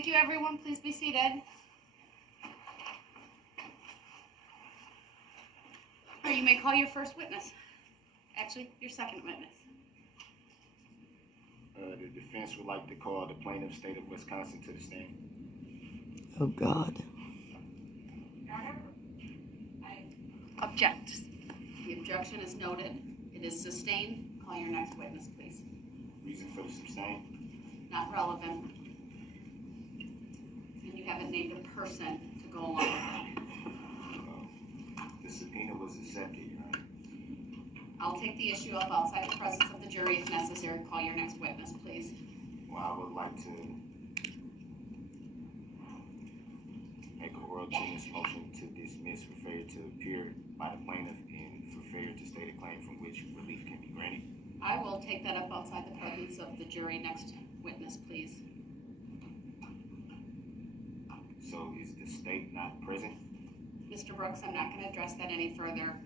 Thank you, everyone. Please be seated. Or you may call your first witness. Actually, your second witness. The defense would like to call the plaintiff, state of Wisconsin, to the stand. Oh, God. I object. The objection is noted. It is sustained. Call your next witness, please. Reason for the sustain? Not relevant. And you haven't named a person to go along with it. The subpoena was accepted, Your Honor. I'll take the issue up outside the presence of the jury if necessary. Call your next witness, please. Well, I would like to make a oral change motion to dismiss for failure to appear by the plaintiff and for failure to state a claim from which relief can be granted. I will take that up outside the presence of the jury. Next witness, please. So is the state not present? Mr. Brooks, I'm not going to address that any further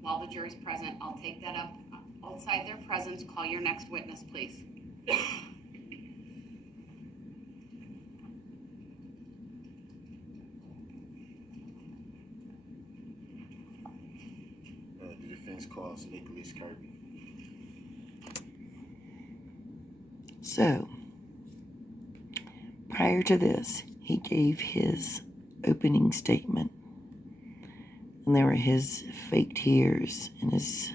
while the jury's present. I'll take that up outside their presence. Call your next witness, please. The defense calls Nicholas Kirby. So, prior to this, he gave his opening statement. And there were his fake tears and his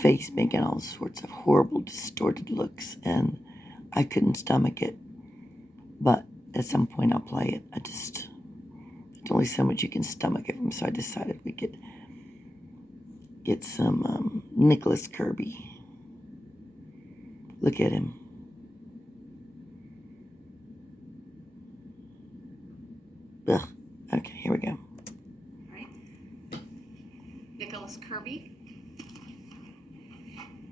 face making all sorts of horrible, distorted looks. And I couldn't stomach it. But at some point I'll play it. There's only so much you can stomach of him. So I decided we could get some Nicholas Kirby. Look at him. Ugh. Okay, here we go. All right. Nicholas Kirby.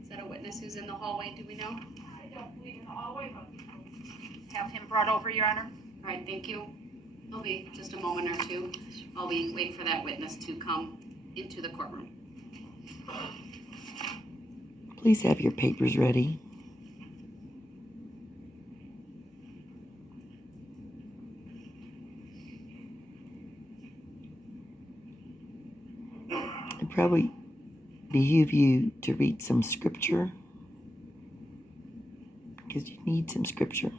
Is that a witness who's in the hallway? Do we know? I don't believe in the hallway, but we can have him brought over, Your Honor. All right, thank you. It'll be just a moment or two while we wait for that witness to come into the courtroom. Please have your papers ready. It'd probably behoove you to read some scripture, because you need some scripture.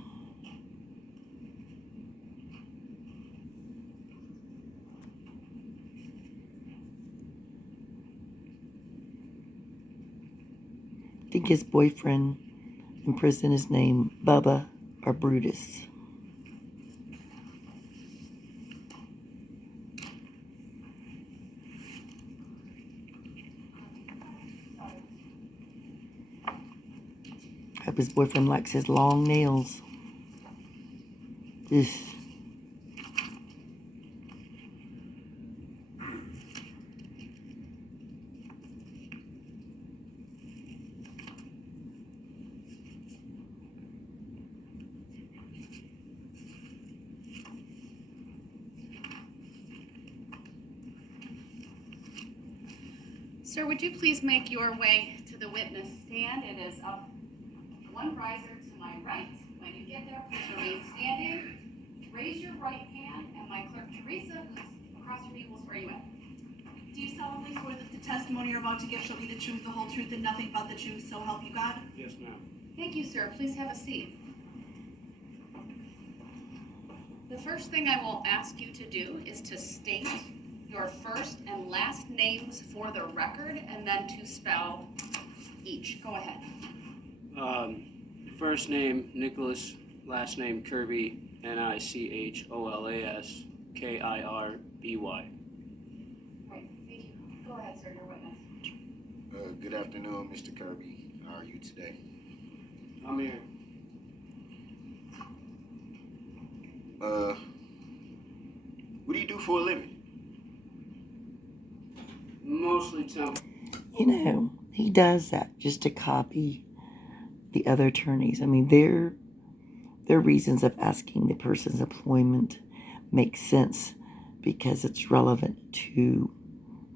I think his boyfriend in prison is named Bubba or Brutus. I hope his boyfriend likes his long nails. Ugh. Sir, would you please make your way to the witness stand? It is up one riser to my right. When you get there, please remain standing. Raise your right hand, and my clerk Teresa, who's across from you, will swear you in. Do you solemnly swear that the testimony you're about to give shall be the truth, the whole truth, and nothing but the truth, so help you God? Yes, ma'am. Thank you, sir. Please have a seat. The first thing I will ask you to do is to state your first and last names for the record, and then to spell each. Go ahead. First name, Nicholas. Last name, Kirby. Nicholas Kirby. Right, thank you. Go ahead, sir, your witness. Good afternoon, Mr. Kirby. How are you today? I'm here. What do you do for a living? Mostly temp. You know, he does that just to copy the other attorneys. I mean, their reasons of asking the person's employment makes sense because it's relevant to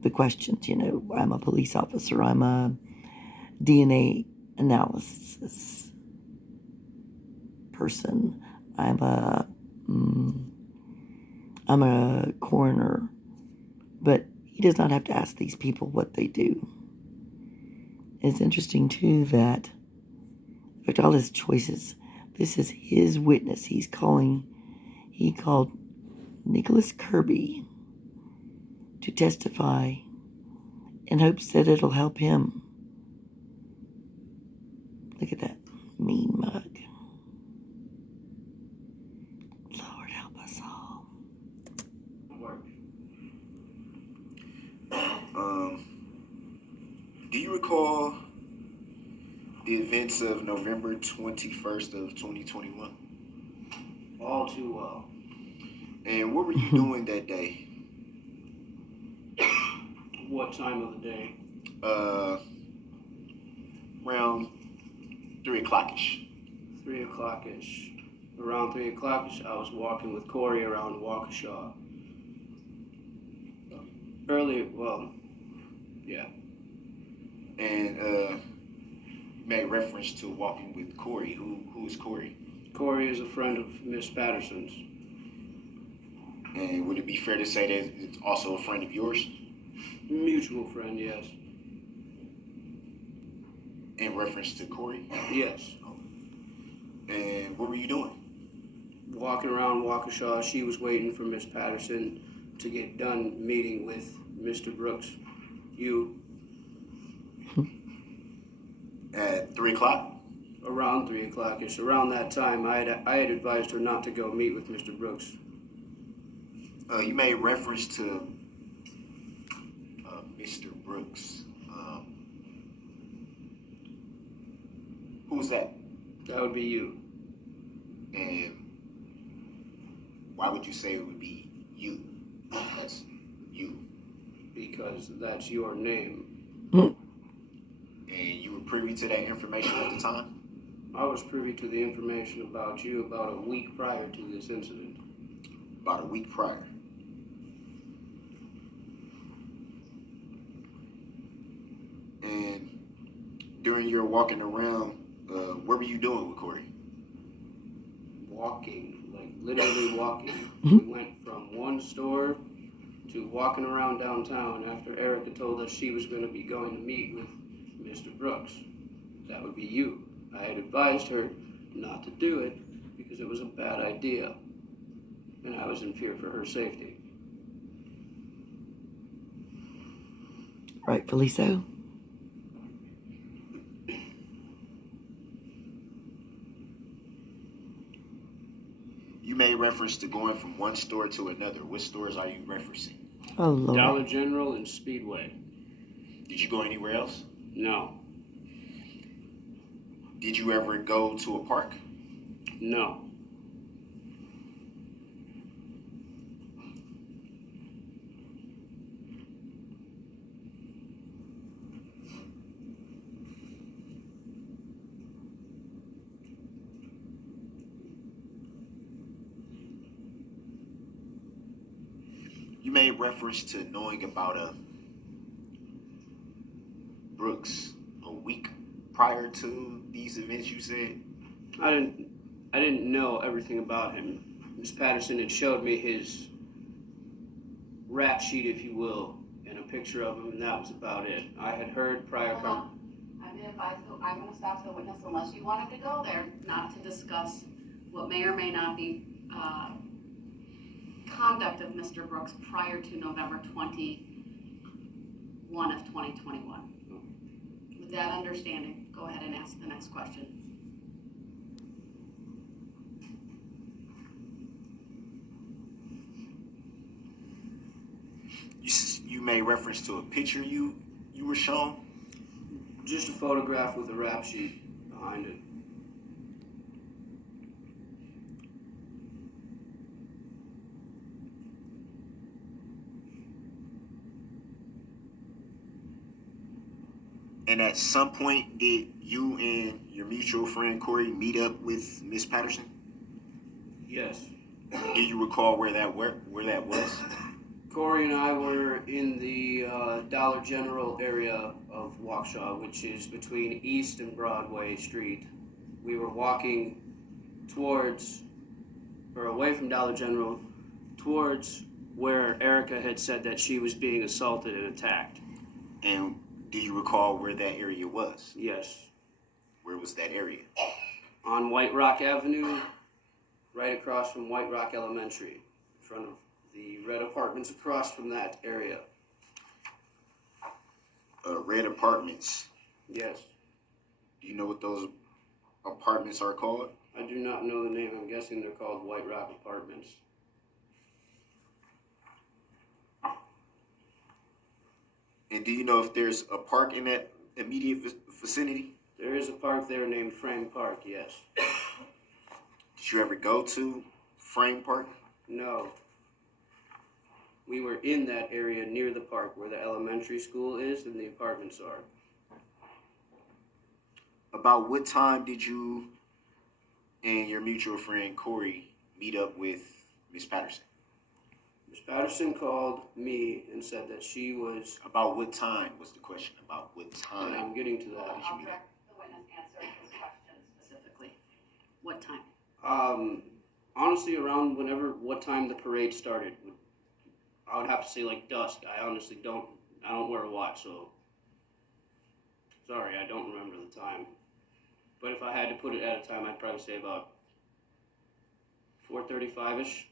the questions. You know, I'm a police officer. I'm a DNA analysis person. I'm a I'm a coroner, but he does not have to ask these people what they do. It's interesting too that, in fact, all his choices. This is his witness. He called Nicholas Kirby to testify in hopes that it'll help him. Look at that mean mug. Lord help us all. Do you recall the events of November 21st of 2021? All too well. And what were you doing that day? What time of the day? Around 3 o'clock-ish. 3 o'clock-ish. Around 3 o'clock-ish, I was walking with Kori around Waukesha. Yeah. And made reference to walking with Kori. Who is Kori? Kori is a friend of Miss Patterson's. And would it be fair to say that it's also a friend of yours? Mutual friend, yes. In reference to Kori? Yes. And what were you doing? Walking around Waukesha, she was waiting for Miss Patterson to get done meeting with Mr. Brooks. You. At 3 o'clock? Around 3 o'clock-ish. Around that time, I had advised her not to go meet with Mr. Brooks. You made reference to Mr. Brooks. Who's that? That would be you. And why would you say it would be you? That's you. Because that's your name. And you were privy to that information at the time? I was privy to the information about you about a week prior to this incident. About a week prior. And during your walking around, what were you doing with Kori? Walking, like literally walking. We went from one store to walking around downtown after Erika told us she was going to be going to meet with Mr. Brooks. That would be you. I had advised her not to do it because it was a bad idea, and I was in fear for her safety. Rightfully so. You made reference to going from one store to another. What stores are you referencing? Oh, Lord. Dollar General and Speedway. Did you go anywhere else? No. Did you ever go to a park? No. You made reference to knowing about Brooks a week prior to these events, you said? I didn't know everything about him. Miss Patterson had showed me his rap sheet, if you will, and a picture of him, and that was about it. I had heard prior Hold on. I'm going to stop the witness unless you wanted to go there, not to discuss what may or may not be conduct of Mr. Brooks prior to November 21 of 2021. With that understanding, go ahead and ask the next question. You made reference to a picture you were shown? Just a photograph with a rap sheet behind it. And at some point, did you and your mutual friend Kori meet up with Miss Patterson? Yes. Do you recall where that was? Kori and I were in the Dollar General area of Waukesha, which is between East and Broadway Street. We were walking towards or away from Dollar General, towards where Erika had said that she was being assaulted and attacked. And do you recall where that area was? Yes. Where was that area? On White Rock Avenue, right across from White Rock Elementary, in front of the red apartments across from that area. Red apartments. Yes. Do you know what those apartments are called? I do not know the name. I'm guessing they're called White Rock Apartments. And do you know if there's a park in that immediate vicinity? There is a park there named Frame Park, yes. Did you ever go to Frame Park? No. We were in that area near the park where the elementary school is and the apartments are. About what time did you and your mutual friend Kori meet up with Miss Patterson? Miss Patterson called me and said that she was... About what time was the question? About what time? And I'm getting to that. I'll direct the witness answer his question specifically. What time? Honestly, around what time the parade started. I would have to say like dusk. I honestly don't wear a watch, so sorry, I don't remember the time. But if I had to put it at a time, I'd probably say about 4:35-ish.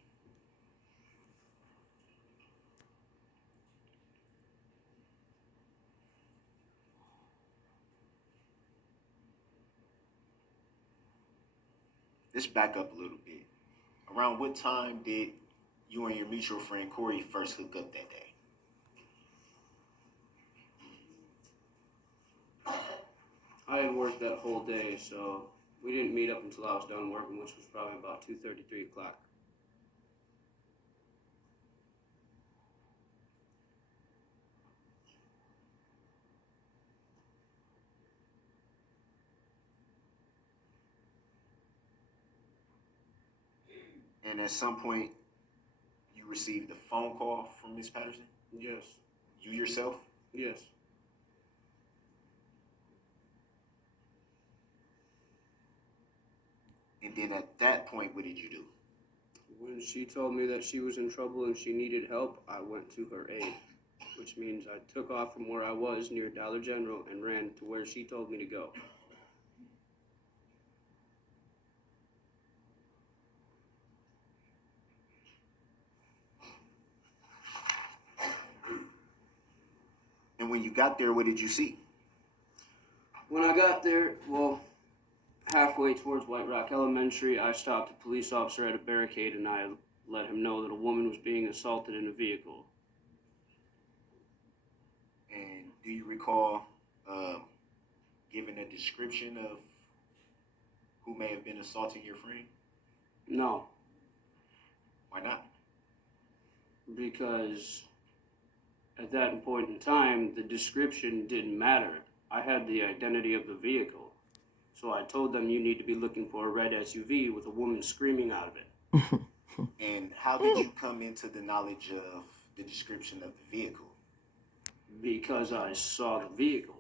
Let's back up a little bit. Around what time did you and your mutual friend Kori first hook up that day? I had worked that whole day, so we didn't meet up until I was done working, which was probably about 2:30, 3 o'clock. And at some point, you received a phone call from Miss Patterson? Yes. You yourself? Yes. And then at that point, what did you do? When she told me that she was in trouble and she needed help, I went to her aid, which means I took off from where I was near Dollar General and ran to where she told me to go. And when you got there, what did you see? When I got there, halfway towards White Rock Elementary, I stopped a police officer at a barricade and I let him know that a woman was being assaulted in a vehicle. And do you recall giving a description of who may have been assaulting your friend? No, Why not? because at that point in time, the description didn't matter. I had the identity of the vehicle. So I told them, you need to be looking for a red SUV with a woman screaming out of it. And how did you come into the knowledge of the description of the vehicle? Because I saw the vehicle.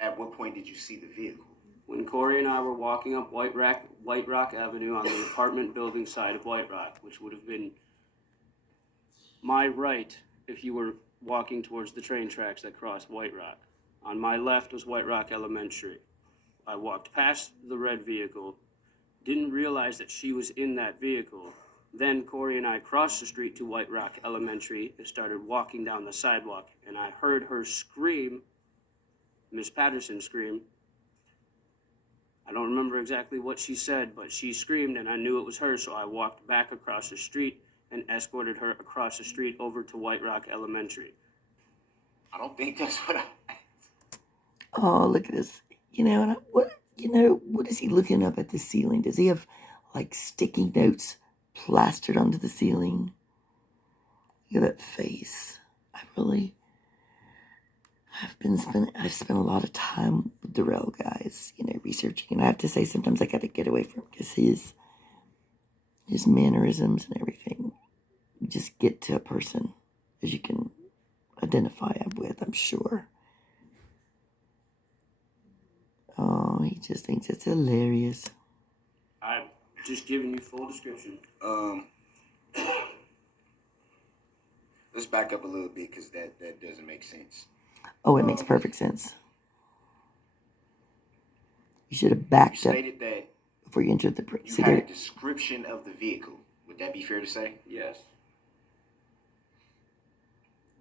At what point did you see the vehicle? When Kori and I were walking up White Rock Avenue on the apartment building side of White Rock, which would have been my right if you were walking towards the train tracks that cross White Rock. On my left was White Rock Elementary. I walked past the red vehicle, didn't realize that she was in that vehicle. Then Kori and I crossed the street to White Rock Elementary and started walking down the sidewalk, and I heard her scream, Miss Patterson scream. I don't remember exactly what she said, but she screamed and I knew it was her, so I walked back across the street and escorted her across the street over to White Rock Elementary. I don't think that's what I... Oh, look at this. What is he looking up at the ceiling? Does he have like sticky notes plastered onto the ceiling? Look at that face. I've spent a lot of time with Darrell guys, researching, and I have to say sometimes I got to get away from him because his mannerisms and everything just get to a person, as you can identify with, I'm sure. Oh, he just thinks it's hilarious. I Just giving you full description. Let's back up a little bit because that doesn't make sense. Oh, it makes perfect sense. You should have backed You up stated that before you entered the you had a proceeding. description of the vehicle. Would that be fair to say? Yes.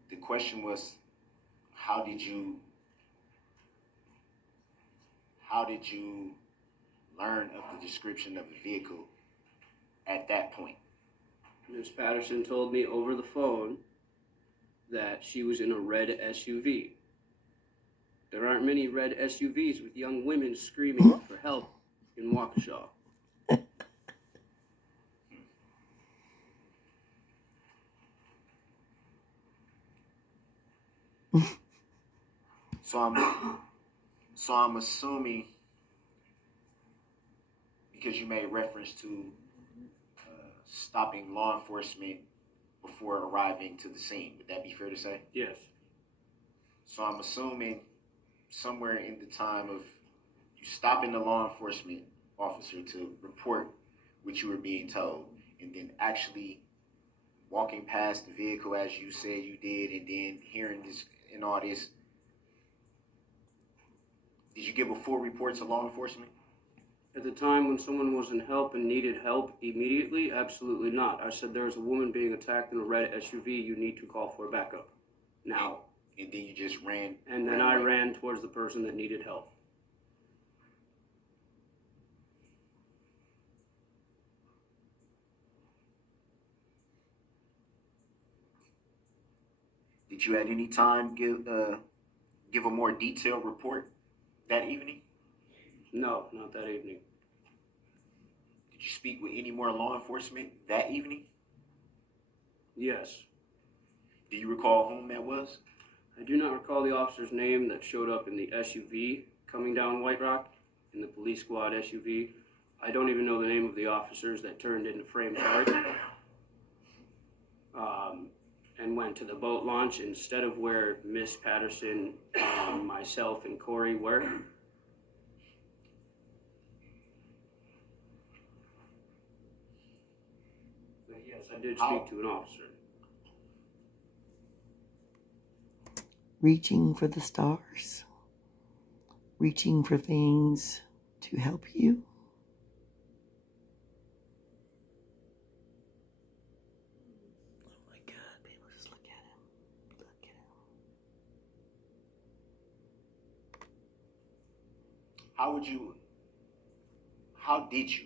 The question was, how did you learn of the description of the vehicle at that point? Ms. Patterson told me over the phone that she was in a red SUV. There aren't many red SUVs with young women screaming for help in Waukesha. So I'm assuming, because you made reference to stopping law enforcement before arriving to the scene. Would that be fair to say? Yes. So I'm assuming somewhere in the time of you stopping the law enforcement officer to report what you were being told, and then actually walking past the vehicle as you said you did, and then hearing this and all this, did you give a full report to law enforcement? At the time when someone was in help and needed help immediately, absolutely not. I said there's a woman being attacked in a red SUV, you need to call for backup. Now. And then you just ran. And then I ran towards the person that needed help. Did you at any time give a more detailed report that evening? No, not that evening. Did you speak with any more law enforcement that evening? Yes. Do you recall whom that was? I do not recall the officer's name that showed up in the SUV coming down White Rock, in the police squad SUV. I don't even know the name of the officers that turned into Frame Park and went to the boat launch instead of where Miss Patterson, myself, and Kori were. But yes, I did speak to an officer. Reaching for the stars. Reaching for things to help you. Oh my God, people, just look at him. Look at him. How did you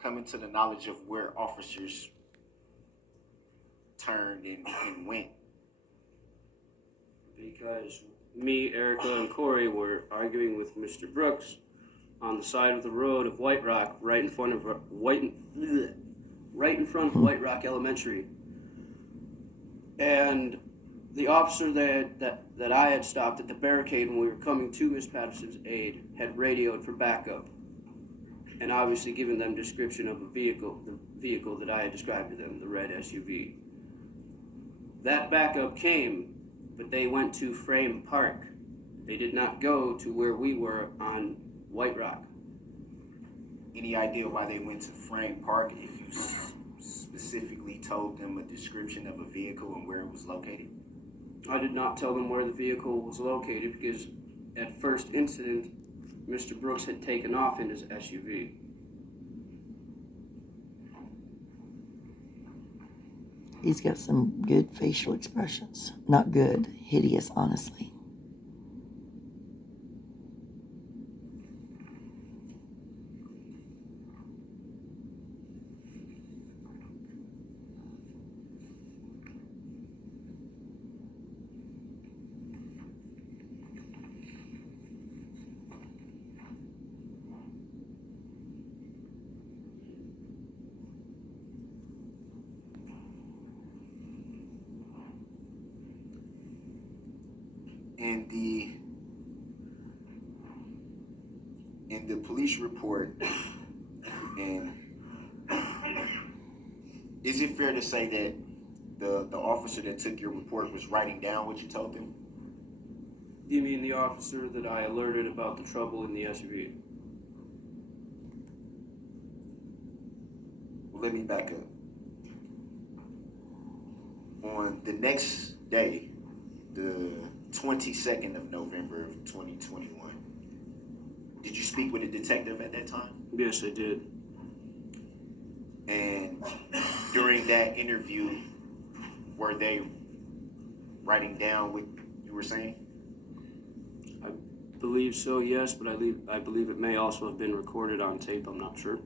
come into the knowledge of where officers turned and went? Because me, Erika, and Kori were arguing with Mr. Brooks on the side of the road of White Rock, right in front of White Rock Elementary. And the officer that I had stopped at the barricade when we were coming to Miss Patterson's aid had radioed for backup, and obviously given them description of the vehicle that I had described to them, the red SUV. That backup came, but they went to Frame Park. They did not go to where we were on White Rock. Any idea why they went to Frame Park if you specifically told them a description of a vehicle and where it was located? I did not tell them where the vehicle was located because at first incident, Mr. Brooks had taken off in his SUV. He's got some good facial expressions. Not good, hideous, honestly. In the police report, and is it fair to say that the officer that took your report was writing down what you told them? You mean the officer that I alerted about the trouble in the SUV? let me back up. On the next day, the 22nd of November of 2021, did you speak with a detective at that time? Yes, I did. And during that interview, were they writing down what you were saying? I believe so, yes, but I believe it may also have been recorded on tape. I'm not sure.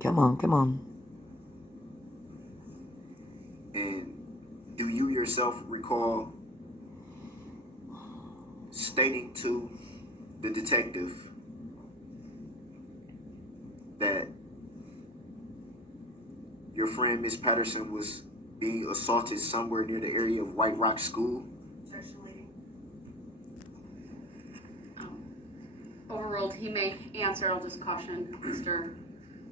Come on, come on. And do you yourself recall stating to the detective that your friend Miss Patterson was being assaulted somewhere near the area of White Rock School? Overruled. He may answer. I'll just caution Mr.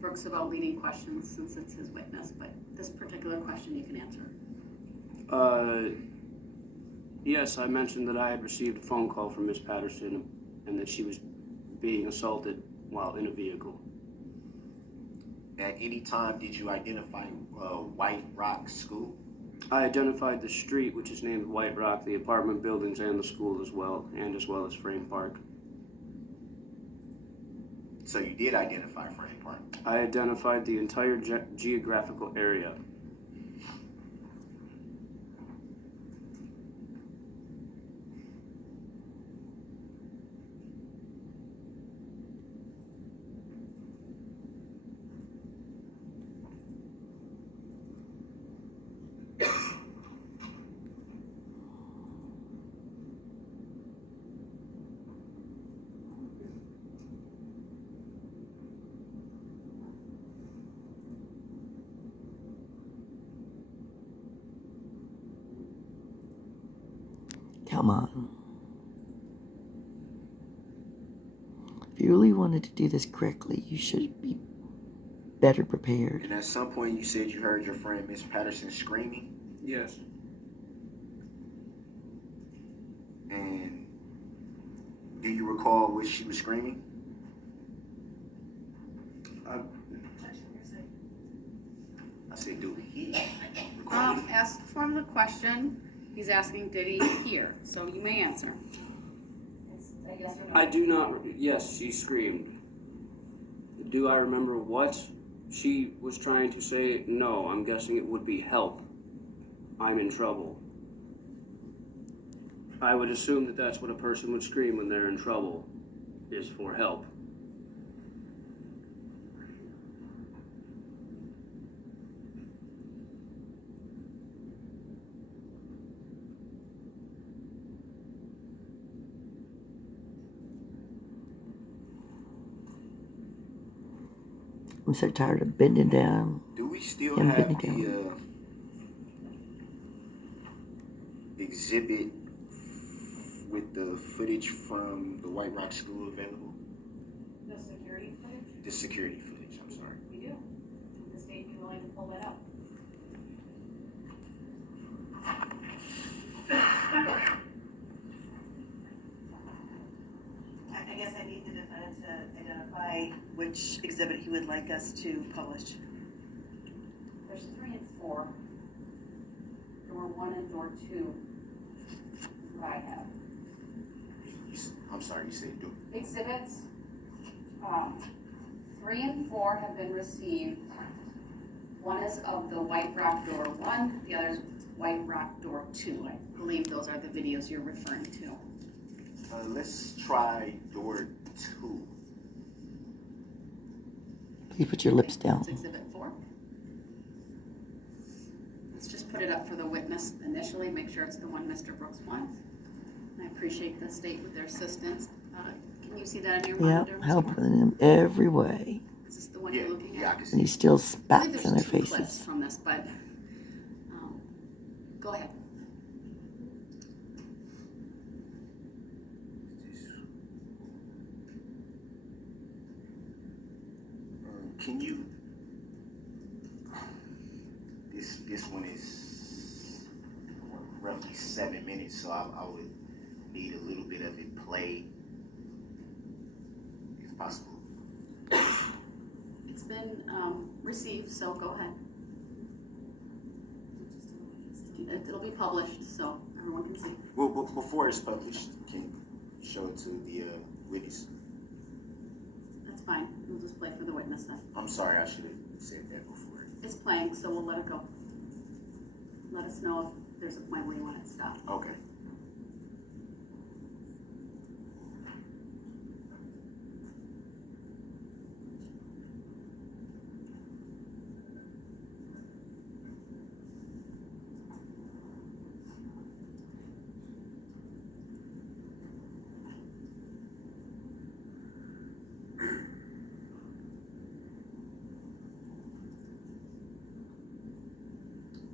Brooks about leading questions since it's his witness, but this particular question you can answer. Yes, I mentioned that I had received a phone call from Miss Patterson and that she was being assaulted while in a vehicle. At any time did you identify White Rock School? I identified the street, which is named White Rock, the apartment buildings, and the school as well as Frame Park. So you did identify Frame Park? I identified the entire geographical area. Come on. If you really wanted to do this correctly, you should be better prepared. And at some point you said you heard your friend Miss Patterson screaming? Yes. And do you recall what she was screaming? I said, do he recall? Ask from the question. He's asking, did he hear? So you may answer. It's a yes or no. I do not. Yes, she screamed. Do I remember what she was trying to say? No, I'm guessing it would be help. I'm in trouble. I would assume that that's what a person would scream when they're in trouble, is for help. I'm so tired of bending down. Do we still Him have bending the exhibit with the footage from the White Rock School available? The security footage? The security footage, I'm sorry. We do. Would the state be willing to pull that up? I guess I need the defendant to identify which exhibit he would like us to publish. There's 3 and 4. Door 1 and door 2 is what I have. I'm sorry, you said do. Exhibits 3 and 4 have been received. One is of the White Rock door 1, the other is White Rock door 2. I believe those are the videos you're referring to. Let's try door 2. Please put your lips down. It's exhibit 4. Let's just put it up for the witness initially, make sure it's the one Mr. Brooks wants. I appreciate the state with their assistance. Can you see that in your Yeah, monitor? Mr. helping Brooks? them every way. Is this the one you're looking Yeah, I at? can And see. he still I spats believe in their there's 2 clips faces. from this, but go ahead. Can you? This one is roughly 7 minutes, so I would need a little bit of it played. possible. It's been received, so go ahead. It'll be published, so everyone can see. Well, before it's published, can you show it to the witness? That's fine. We'll just play for the witness then. I'm sorry, I should have said that before. It's playing, so we'll let it go. Let us know if there's a point where you want it to stop. Okay.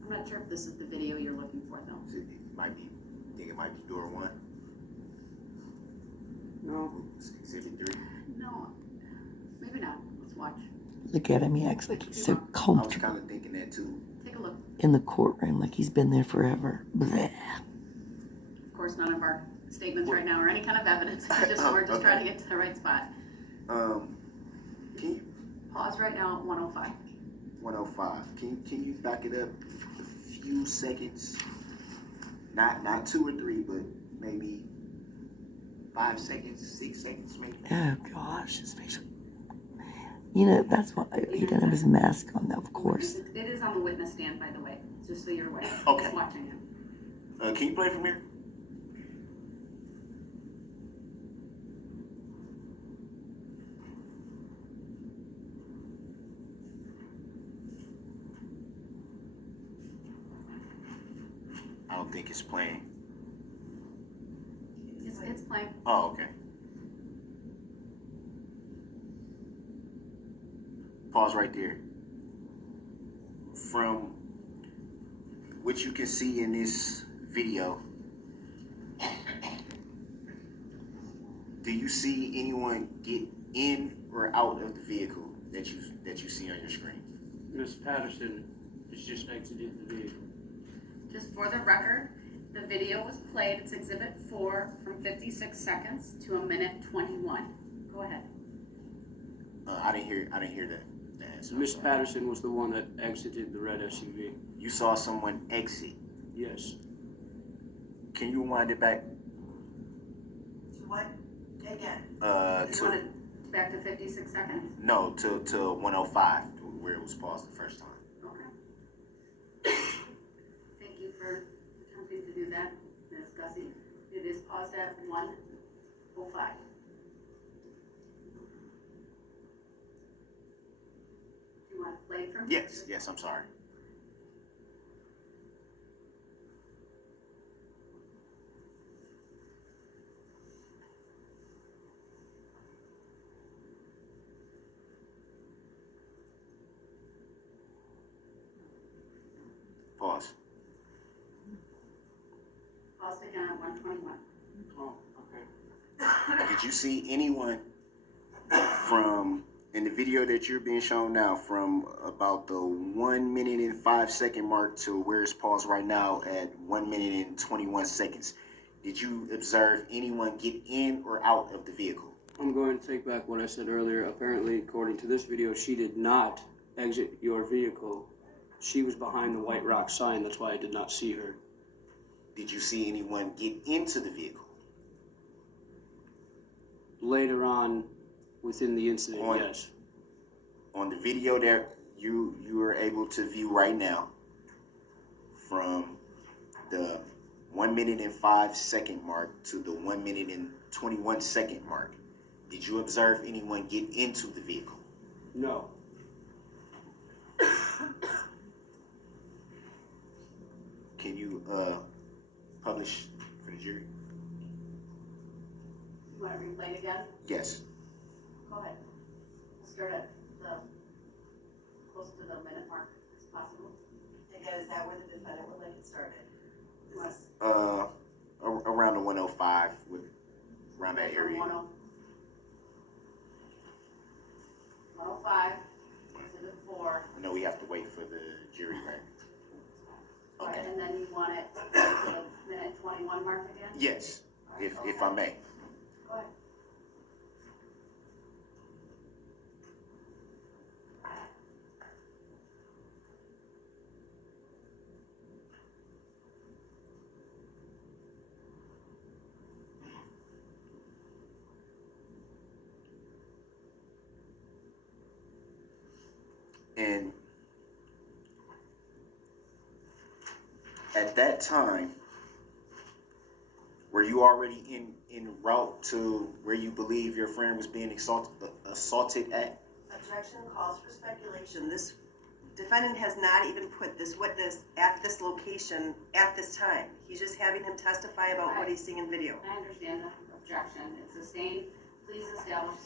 I'm not sure if this is the video you're looking for, though. Think it might be door 1. No. Exhibit 3. No, maybe not. Let's watch. Look at him. He acts like he's so I was comfortable kind of thinking that too. Take a look. in the courtroom, like he's been there forever. Bleh. Of course, none of our statements right now are any kind of evidence. We're just Okay. trying to get to the right spot. Can you Pause right now at 105. 105? Can you back it up a few seconds? Not 2 or 3, but maybe 5 seconds, 6 seconds, maybe. Oh gosh, his facial. You know, that's why he doesn't have his mask on, though, of course. It is on the witness stand, by the way, just so you're aware. Okay. Just watching it. Can you play from here? I don't think it's playing. It's playing. Oh, okay. Pause right there. From what you can see in this video, do you see anyone get in or out of the vehicle that you see on your screen? Miss Patterson has just exited the vehicle. Just for the record, the video was played. It's Exhibit 4 from 56 seconds to 1:21. Go ahead. I didn't hear the answer. Miss Patterson was the one that exited the red SUV. You saw someone exit. Yes. Can you wind it back? To what? Again? You want it back to 56 seconds? No, to 105, where it was paused the first time. Okay. Thank you for attempting to do that, Ms. Gussie. It is paused at 1:05. Do you want to play from? Yes, I'm sorry. Pause. Paused again at 1:21. Oh, okay. Did you see anyone from, in the video that you're being shown now, from about the 1 minute and 5 second mark to where it's paused right now at 1 minute and 21 seconds? Did you observe anyone get in or out of the vehicle? I'm going to take back what I said earlier. Apparently, according to this video, she did not exit your vehicle. She was behind the White Rock sign. That's why I did not see her. Did you see anyone get into the vehicle? Later on, within the incident, On- yes. On the video that you are able to view right now, from the 1 minute and 5 second mark to the 1 minute and 21 second mark, did you observe anyone get into the vehicle? No. Can you publish for the jury? You want to replay it again? Yes. Go ahead. We'll start at the close to the minute mark as possible. Again, is that where the defendant would like it started? Is What? this- Around the 105, around that area. 105, Exhibit 4. I know we have to wait for the jury, right? Right, Okay. and then you want it to the minute 21 mark again? Yes, if I may. Go ahead. And at that time, were you already en route to where you believe your friend was being assaulted at? Objection calls for speculation. This defendant has not even put this witness at this location at this time. He's just having him testify about what he's seeing in video. I understand the objection. It's sustained. Please establish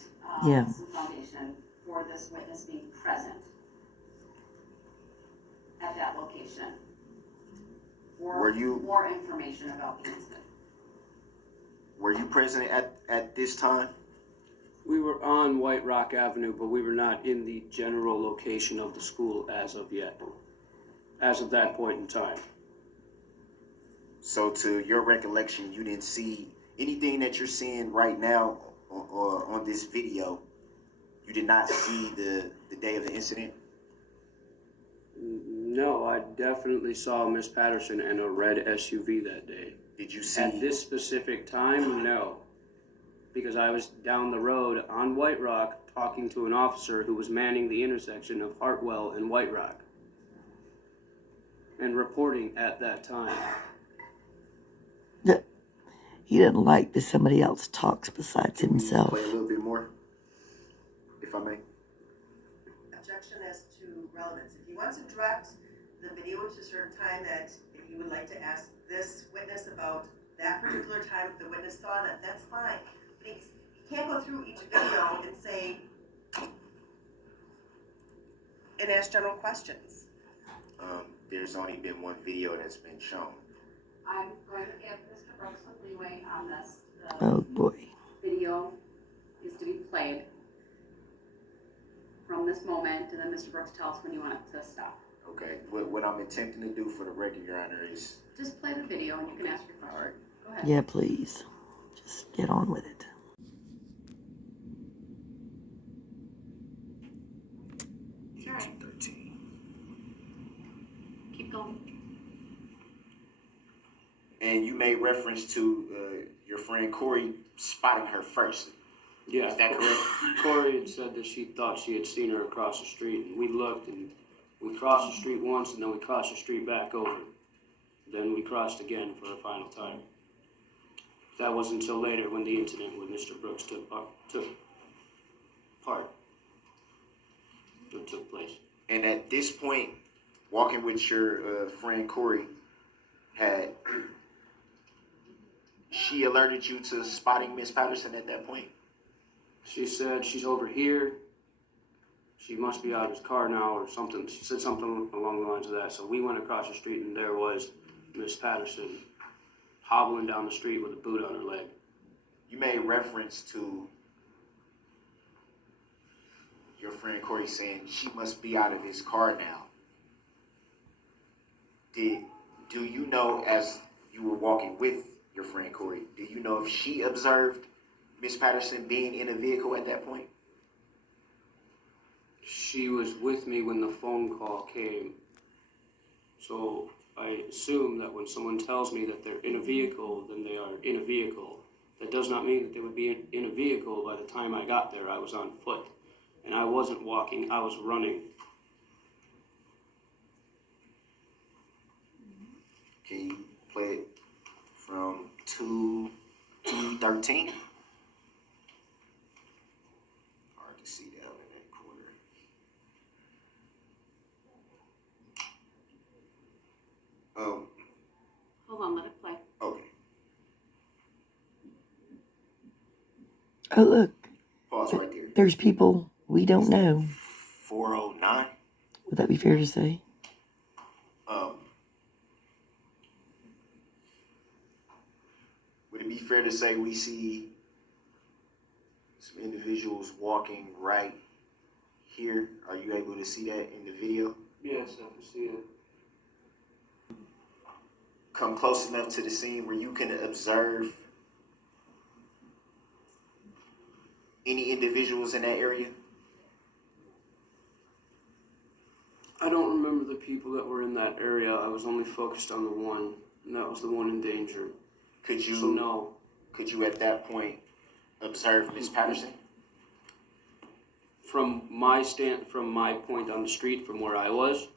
Yeah. some foundation for this witness being present at that location. Or Were you- more information about the incident? Were you present at this time? We were on White Rock Avenue, but we were not in the general location of the school as of yet. As of that point in time. So to your recollection, you didn't see anything that you're seeing right now or on this video. You did not see the day of the incident? No, I definitely saw Miss Patterson in a red SUV that day. Did you see? At this specific time, no. Because I was down the road on White Rock talking to an officer who was manning the intersection of Hartwell and White Rock. And reporting at that time. He doesn't like that somebody else talks besides Can we himself. play a little bit more, if I may? Objection as to relevance. If you want to direct the video to a certain time that if you would like to ask this witness about that particular time the witness saw that, that's fine. But you can't go through each video and say, and ask general questions. There's only been one video that's been shown. I'm going to give Mr. Brooks some leeway on this. The Oh boy. video is to be played from this moment, and then Mr. Brooks tell us when you want it to stop. Okay. What I'm attempting to do for the record, Your Honor, is Just play the video and you can ask your question. all right. Go ahead. Yeah, please. Just get on with it. All right. 13. Keep going. And you made reference to your friend Kori spotting her first. Yeah. Is that correct? Kori had said that she thought she had seen her across the street, and we looked, and we crossed the street once, and then we crossed the street back over. Then we crossed again for a final time. That wasn't until later when the incident with Mr. Brooks took part. It took place. And at this point, walking with your friend Kori, had she alerted you to spotting Miss Patterson at that point? She said she's over here. She must be out of his car now or something. She said something along the lines of that. So we went across the street and there was Miss Patterson hobbling down the street with a boot on her leg. You made reference to your friend Kori saying she must be out of his car now. Do you know, as you were walking with your friend Kori, do you know if she observed Miss Patterson being in a vehicle at that point? She was with me when the phone call came. So I assume that when someone tells me that they're in a vehicle, then they are in a vehicle. That does not mean that they would be in a vehicle by the time I got there. I was on foot. And I wasn't walking, I was running. Can you play it from 2:13? Hard to see down in that corner. Hold on, let it play. Okay. Oh, look. Pause right there. There's people we don't know. 409. Would that be fair to say? Would it be fair to say we see some individuals walking right here? Are you able to see that in the video? Yes, I can see it. Come close enough to the scene where you can observe any individuals in that area? I don't remember the people that were in that area. I was only focused on the one, and that was the one in danger. Could you So no. Could you at that point observe Miss Patterson? From my point on the street, from where I was,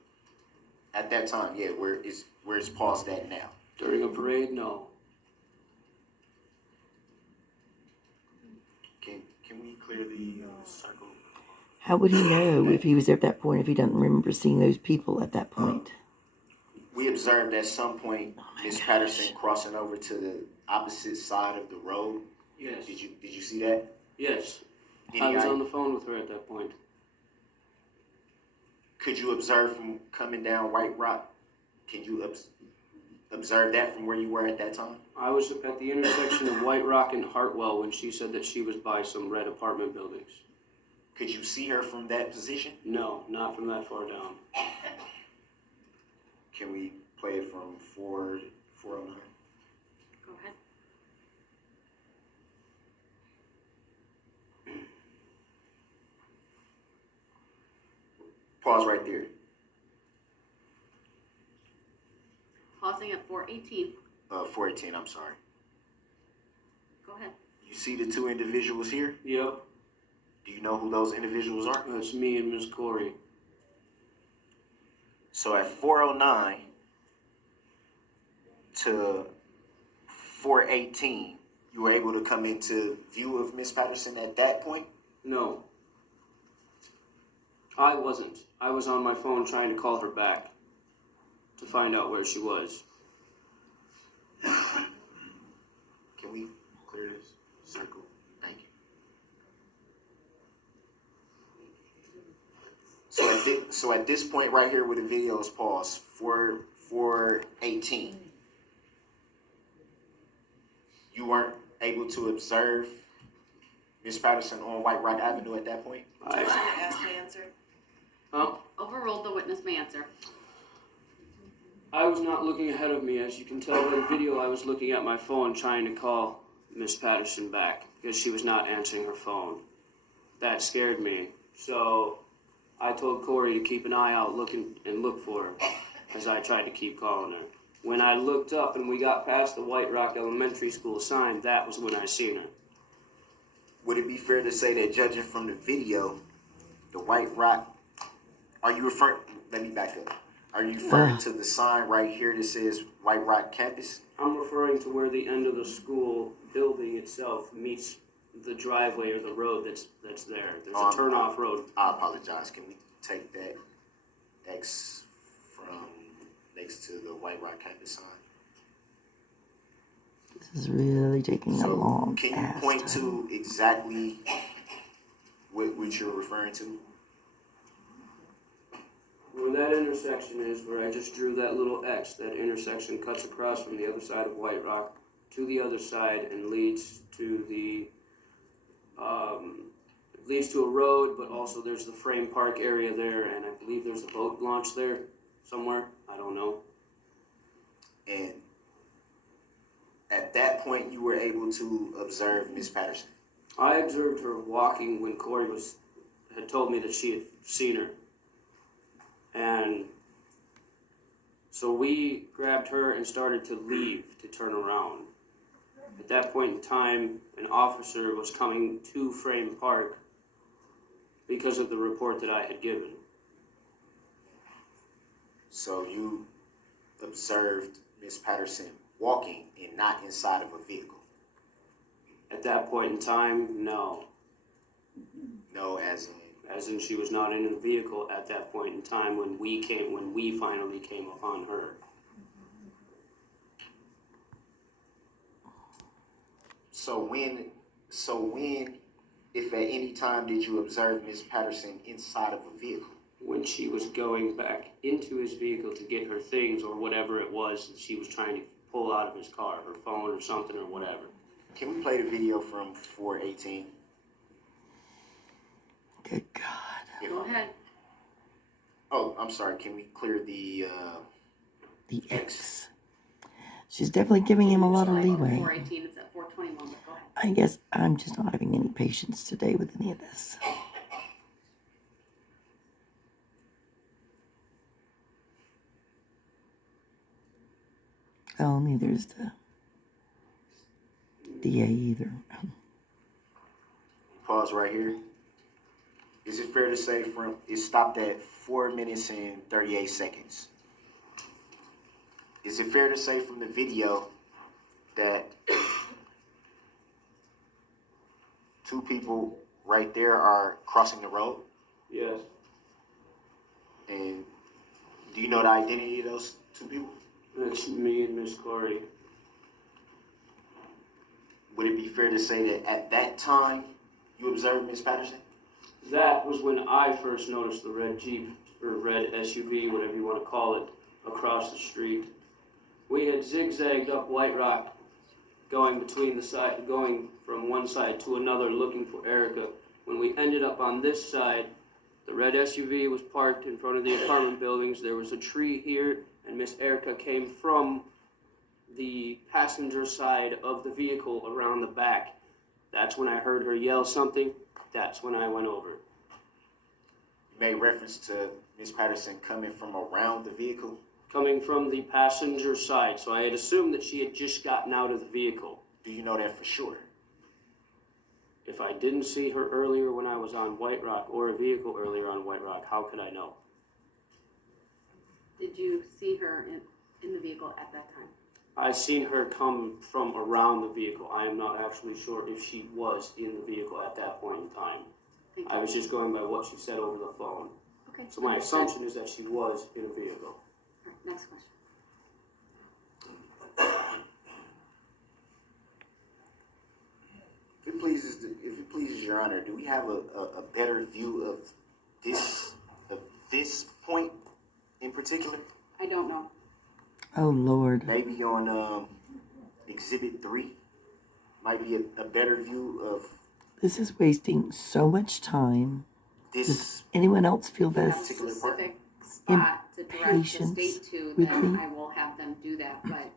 At that time, yeah, where's paused at now? during a parade, no. Can we clear the circle? How would he know if he was at that point if he doesn't remember seeing those people at that point? We observed at some point Miss gosh. Patterson crossing over to the opposite side of the road. Yes. Did you see that? Yes. Any I was idea- on the phone with her at that point. Could you observe from coming down White Rock? Can you observe that from where you were at that time? I was at the intersection of White Rock and Hartwell when she said that she was by some red apartment buildings. Could you see her from that position? No, not from that far down. Can we play it from 409? Go ahead. Pause right there. Pausing at 4:18. 418, I'm sorry. Go ahead. You see the two individuals here? Yep, Do you know who those individuals are? that's me and Miss Kori. So at 409 to 418, you were able to come into view of Miss Patterson at that point? No. I wasn't. I was on my phone trying to call her back to find out where she was. Can we clear this circle? Thank you. So at this point right here where the video is paused, 418, you weren't able to observe Miss Patterson on White Rock Avenue at that point? Objection to ask to answer. Huh? Overruled. The witness may answer. I was not looking ahead of me. As you can tell by the video, I was looking at my phone trying to call Miss Patterson back because she was not answering her phone. That scared me. So I told Kori to keep an eye out, look for her as I tried to keep calling her. When I looked up and we got past the White Rock Elementary School sign, that was when I seen her. Would it be fair to say that judging from the video, the White Rock, let me back up. Are you referring to the sign right here that says White Rock Campus? I'm referring to where the end of the school building itself meets the driveway or the road that's there. There's a turnoff road. I apologize. Can we take that X from next to the White Rock Campus sign? This is really taking a long Can you ass point time. to exactly what you're referring to? Where that intersection is, where I just drew that little X, that intersection cuts across from the other side of White Rock to the other side and leads to a road, but also there's the frame park area there, and I believe there's a boat launch there somewhere. I don't know. And at that point, you were able to observe Miss Patterson. I observed her walking when Kori had told me that she had seen her. And so we grabbed her and started to leave to turn around. At that point in time, an officer was coming to Frame Park because of the report that I had given. So you observed Miss Patterson walking and not inside of a vehicle. At that point in time, no. No, as in She was not in a vehicle at that point in time when we finally came upon her. So when, if at any time did you observe Miss Patterson inside of a vehicle? When she was going back into his vehicle to get her things or whatever it was that she was trying to pull out of his car, her phone or something or whatever. Can we play the video from 418? Good God. Go ahead. Oh, I'm sorry. Can we clear the The X. She's definitely giving him a lot of leeway. 4:18. It's at 4:21. But go ahead. I guess I'm just not having any patience today with any of this. Oh, neither is the DA either. pause right here? is it fair to say it stopped at 4 minutes and 38 seconds? Is it fair to say from the video that two people right there are crossing the road? Yes. And do you know the identity of those two people? It's me and Miss Kori. Would it be fair to say that at that time you observed Miss Patterson? That was when I first noticed the red Jeep, or red SUV, whatever you want to call it, across the street. We had zigzagged up White Rock, going from one side to another looking for Erika. When we ended up on this side, the red SUV was parked in front of the apartment buildings. There was a tree here, and Miss Erika came from the passenger side of the vehicle around the back. That's when I heard her yell something. That's when I went over. You made reference to Miss Patterson coming from around the vehicle. Coming from the passenger side, so I had assumed that she had just gotten out of the vehicle. Do you know that for sure? If I didn't see her earlier when I was on White Rock, or a vehicle earlier on White Rock, how could I know? Did you see her in the vehicle at that time? I seen her come from around the vehicle. I am not actually sure if she was in the vehicle at that point in time. Thank you. I was just going by what she said over the phone. Okay. So my understood. assumption is that she was in a vehicle. All right, next question. If it pleases Your Honor, do we have a better view of this point in particular? I don't know. Oh, Lord. Maybe on Exhibit 3 might be a better view of This is wasting so much time. this. Does anyone else feel If you have a this? specific spot to direct the Impatience state to, with then me? I will have them do that, but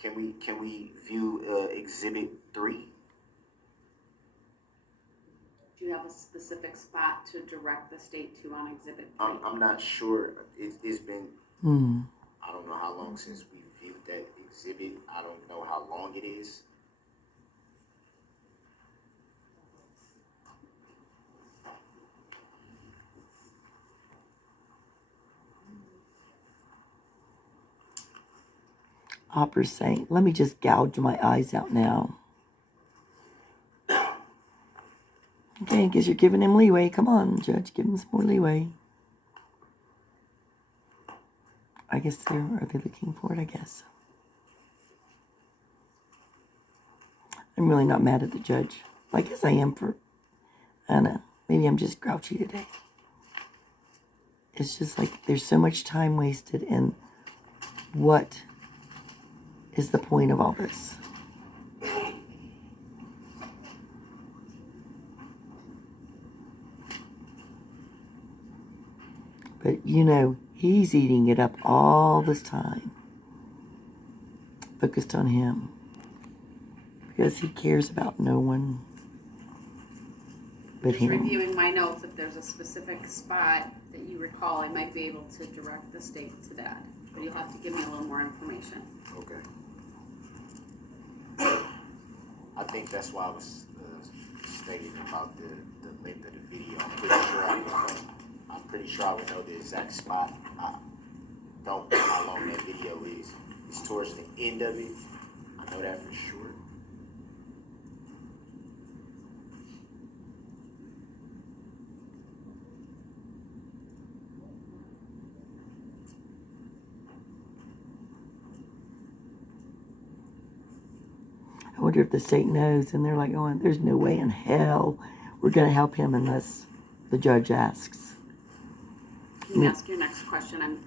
Can we view Exhibit 3? do you have a specific spot to direct the state to on Exhibit 3? I'm not sure. It's been, Hmm. I don't know how long since we viewed that exhibit. I don't know how long it is. Opera's saying, let me just gouge my eyes out now. Okay, I guess you're giving him leeway. Come on, Judge, give him some more leeway. I guess are they looking for it? I guess. I'm really not mad at the judge. I guess I am I don't know. Maybe I'm just grouchy today. It's just like there's so much time wasted, and what is the point of all this? But he's eating it up all this time. Focused on him. Because he cares about no one but Just him. reviewing my notes, if there's a specific spot that you recall, I might be able to direct the state to that. But you'll have to give me a little more information. Okay. I think that's why I was stating about the length of the video. I'm pretty sure I would know the exact spot. I don't know how long that video is. It's towards the end of it. I know that for sure. I wonder if the state knows, and they're like going, there's no way in hell we're going to help him unless the judge asks. You can ask your next question.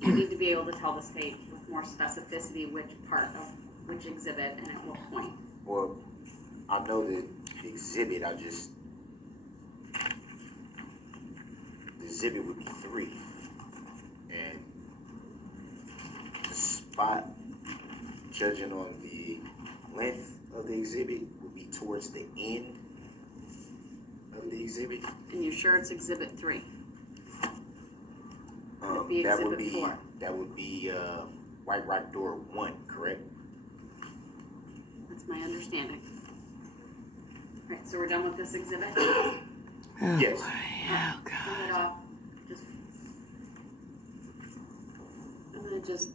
You need to be able to tell the state with more specificity which part of which exhibit and at what point. Well, I know the exhibit, the exhibit would be 3. And the spot, judging on the length of the exhibit, would be towards the end of the exhibit. And you're sure it's Exhibit 3? Be That Exhibit would be 4. White Rock Door 1, correct? That's my understanding. All right, so we're done with this exhibit? Oh, Yes. boy. Oh, Turn it God. off. Just. I'm gonna just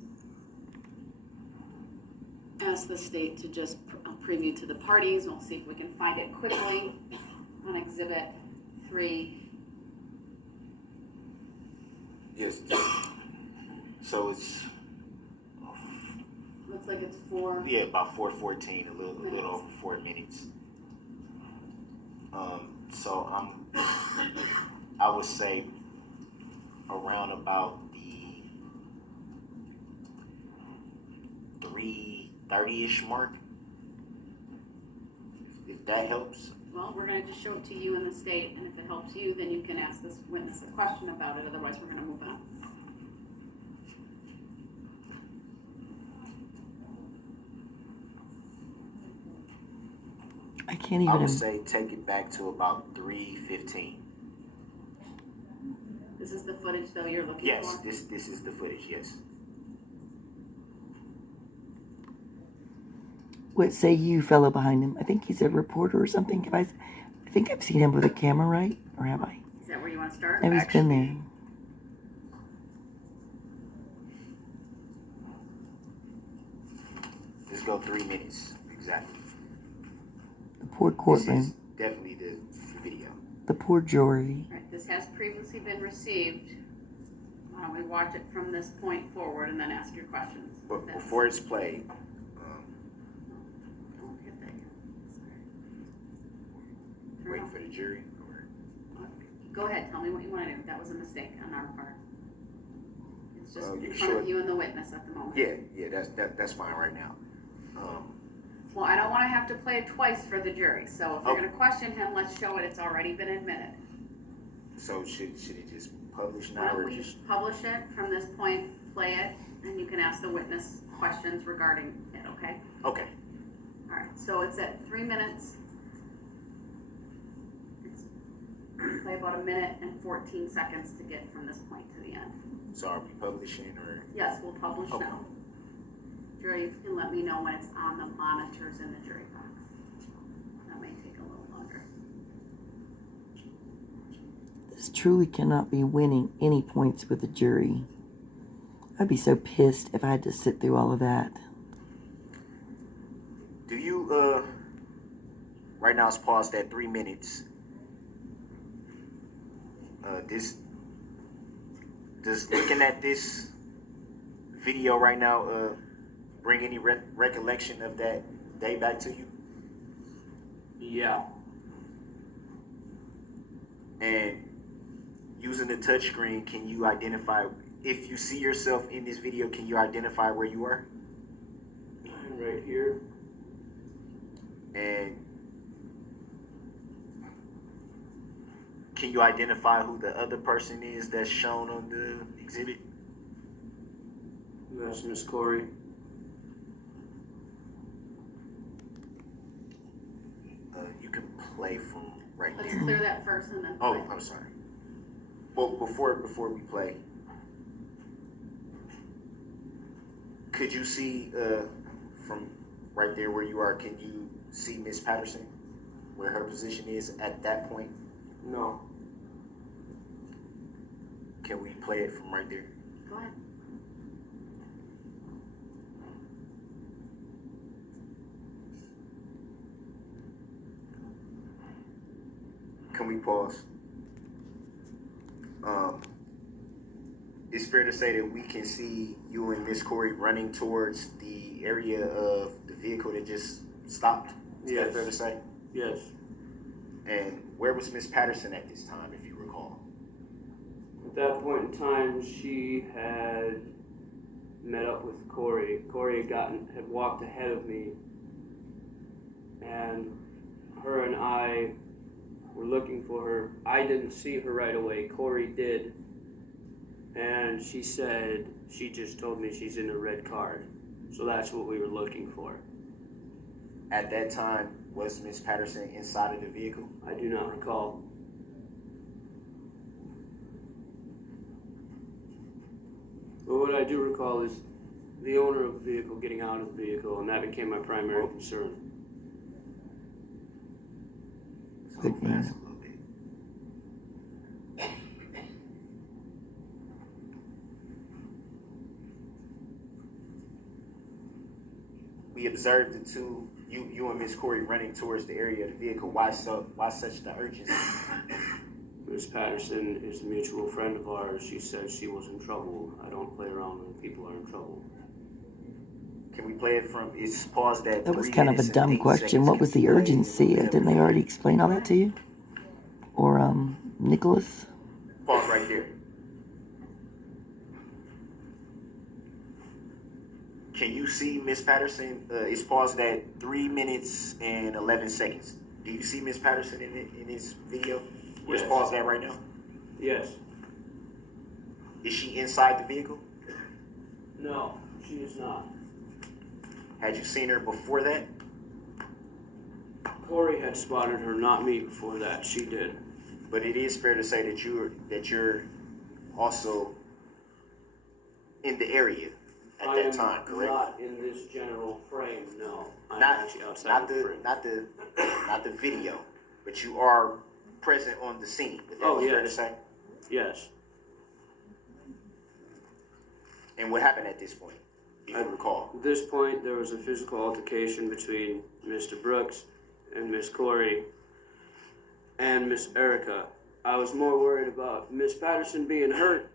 ask the state to just preview to the parties. We'll see if we can find it quickly on Exhibit 3. Yes. So it's Looks like it's 4. about 4:14, a little over 4 minutes. So I would say around about the 3:30-ish mark, if that helps. Well, we're gonna just show it to you in the state, and if it helps you, then you can ask this witness a question about it. Otherwise, we're gonna move on. I can't I even. would say take it back to about 3:15. This is the footage, though, you're looking Yes, for? this is the footage. Yes. What say you, fellow behind him? I think he's a reporter or something. I think I've seen him with a camera, right? Or have I? Is that where you wanna start? No, he's been there. Let's go 3 minutes exactly. The poor This courtroom. is definitely the video. The poor jury. All right, this has previously been received. Why don't we watch it from this point forward and then ask your questions? But That's- before it's played, Don't hit that yet. Sorry. Turn it waiting off. for the jury. Go ahead, tell me what you wanna do. That was a mistake on our part. It's just You in can front show of it. you and the witness at the moment. Yeah, that's fine right now. Well, I don't wanna have to play it twice for the jury, so if you're Oh. gonna question him, let's show it, it's already been admitted. So should it just publish Why now don't or we just? publish it from this point, play it, and you can ask the witness questions regarding it, okay? Okay. Alright, so it's at 3 minutes. It's play about 1 minute and 14 seconds to get from this point to the end. So are we publishing or? Yes, we'll publish Okay. now. Jury, you can let me know when it's on the monitors in the jury box. That may take a little longer. This truly cannot be winning any points with the jury. I'd be so pissed if I had to sit through all of that. Do you right now it's paused at 3 minutes. Does looking at this video right now bring any recollection of that day back to you? Yeah. And using the touchscreen, can you identify, if you see yourself in this video, can you identify where you are? Right here. And can you identify who the other person is that's shown on the exhibit? That's Miss Kori. You can play from right Let's there. clear that first and then Oh, play. I'm sorry. Well, before we play, could you see from right there where you are? Can you see Miss Patterson, where her position is at that point? No. Can we play it from right there? Go ahead. Can we pause? It's fair to say that we can see you and Miss Kori running towards the area of the vehicle that just stopped. Is that Yes. fair to say? Yes. And where was Miss Patterson at this time, if you recall? At that point in time, she had met up with Kori. Kori had walked ahead of me, and her and I were looking for her. I didn't see her right away. Kori did, and she just told me she's in a red car. So that's what we were looking for. At that time, was Miss Patterson inside of the vehicle? I do not recall. But what I do recall is the owner of the vehicle getting out of the vehicle, and that became my primary concern. Let's go fast a little bit. we observed the two, you and Miss Kori running towards the area of the vehicle. Why such the urgency? Miss Patterson is a mutual friend of ours. She said she was in trouble. I don't play around when people are in trouble. Can we play it from, it's paused at That was 3 kind of a minutes and dumb 8 question. seconds. What Can was the we play urgency? a little bit of Didn't they already explain all that to you? Or, Nicholas? Pause right there. Can you see Miss Patterson? It's paused at 3 minutes and 11 seconds. Do you see Miss Patterson in this video? Where's Yes. paused at right now? Yes. Is she inside the vehicle? No, she is not. Had you seen her before that? Kori had spotted her, not me, before that. She did. But it is fair to say that you're also in the area at that time, correct? Not in this general frame, no. I'm Not actually outside not of the the frame. not the video, but you are present on the scene. Would that be fair to yes. say? Yes. And what happened at this point, if you recall? At this point, there was a physical altercation between Mr. Brooks and Miss Kori and Miss Erika. I was more worried about Miss Patterson being hurt,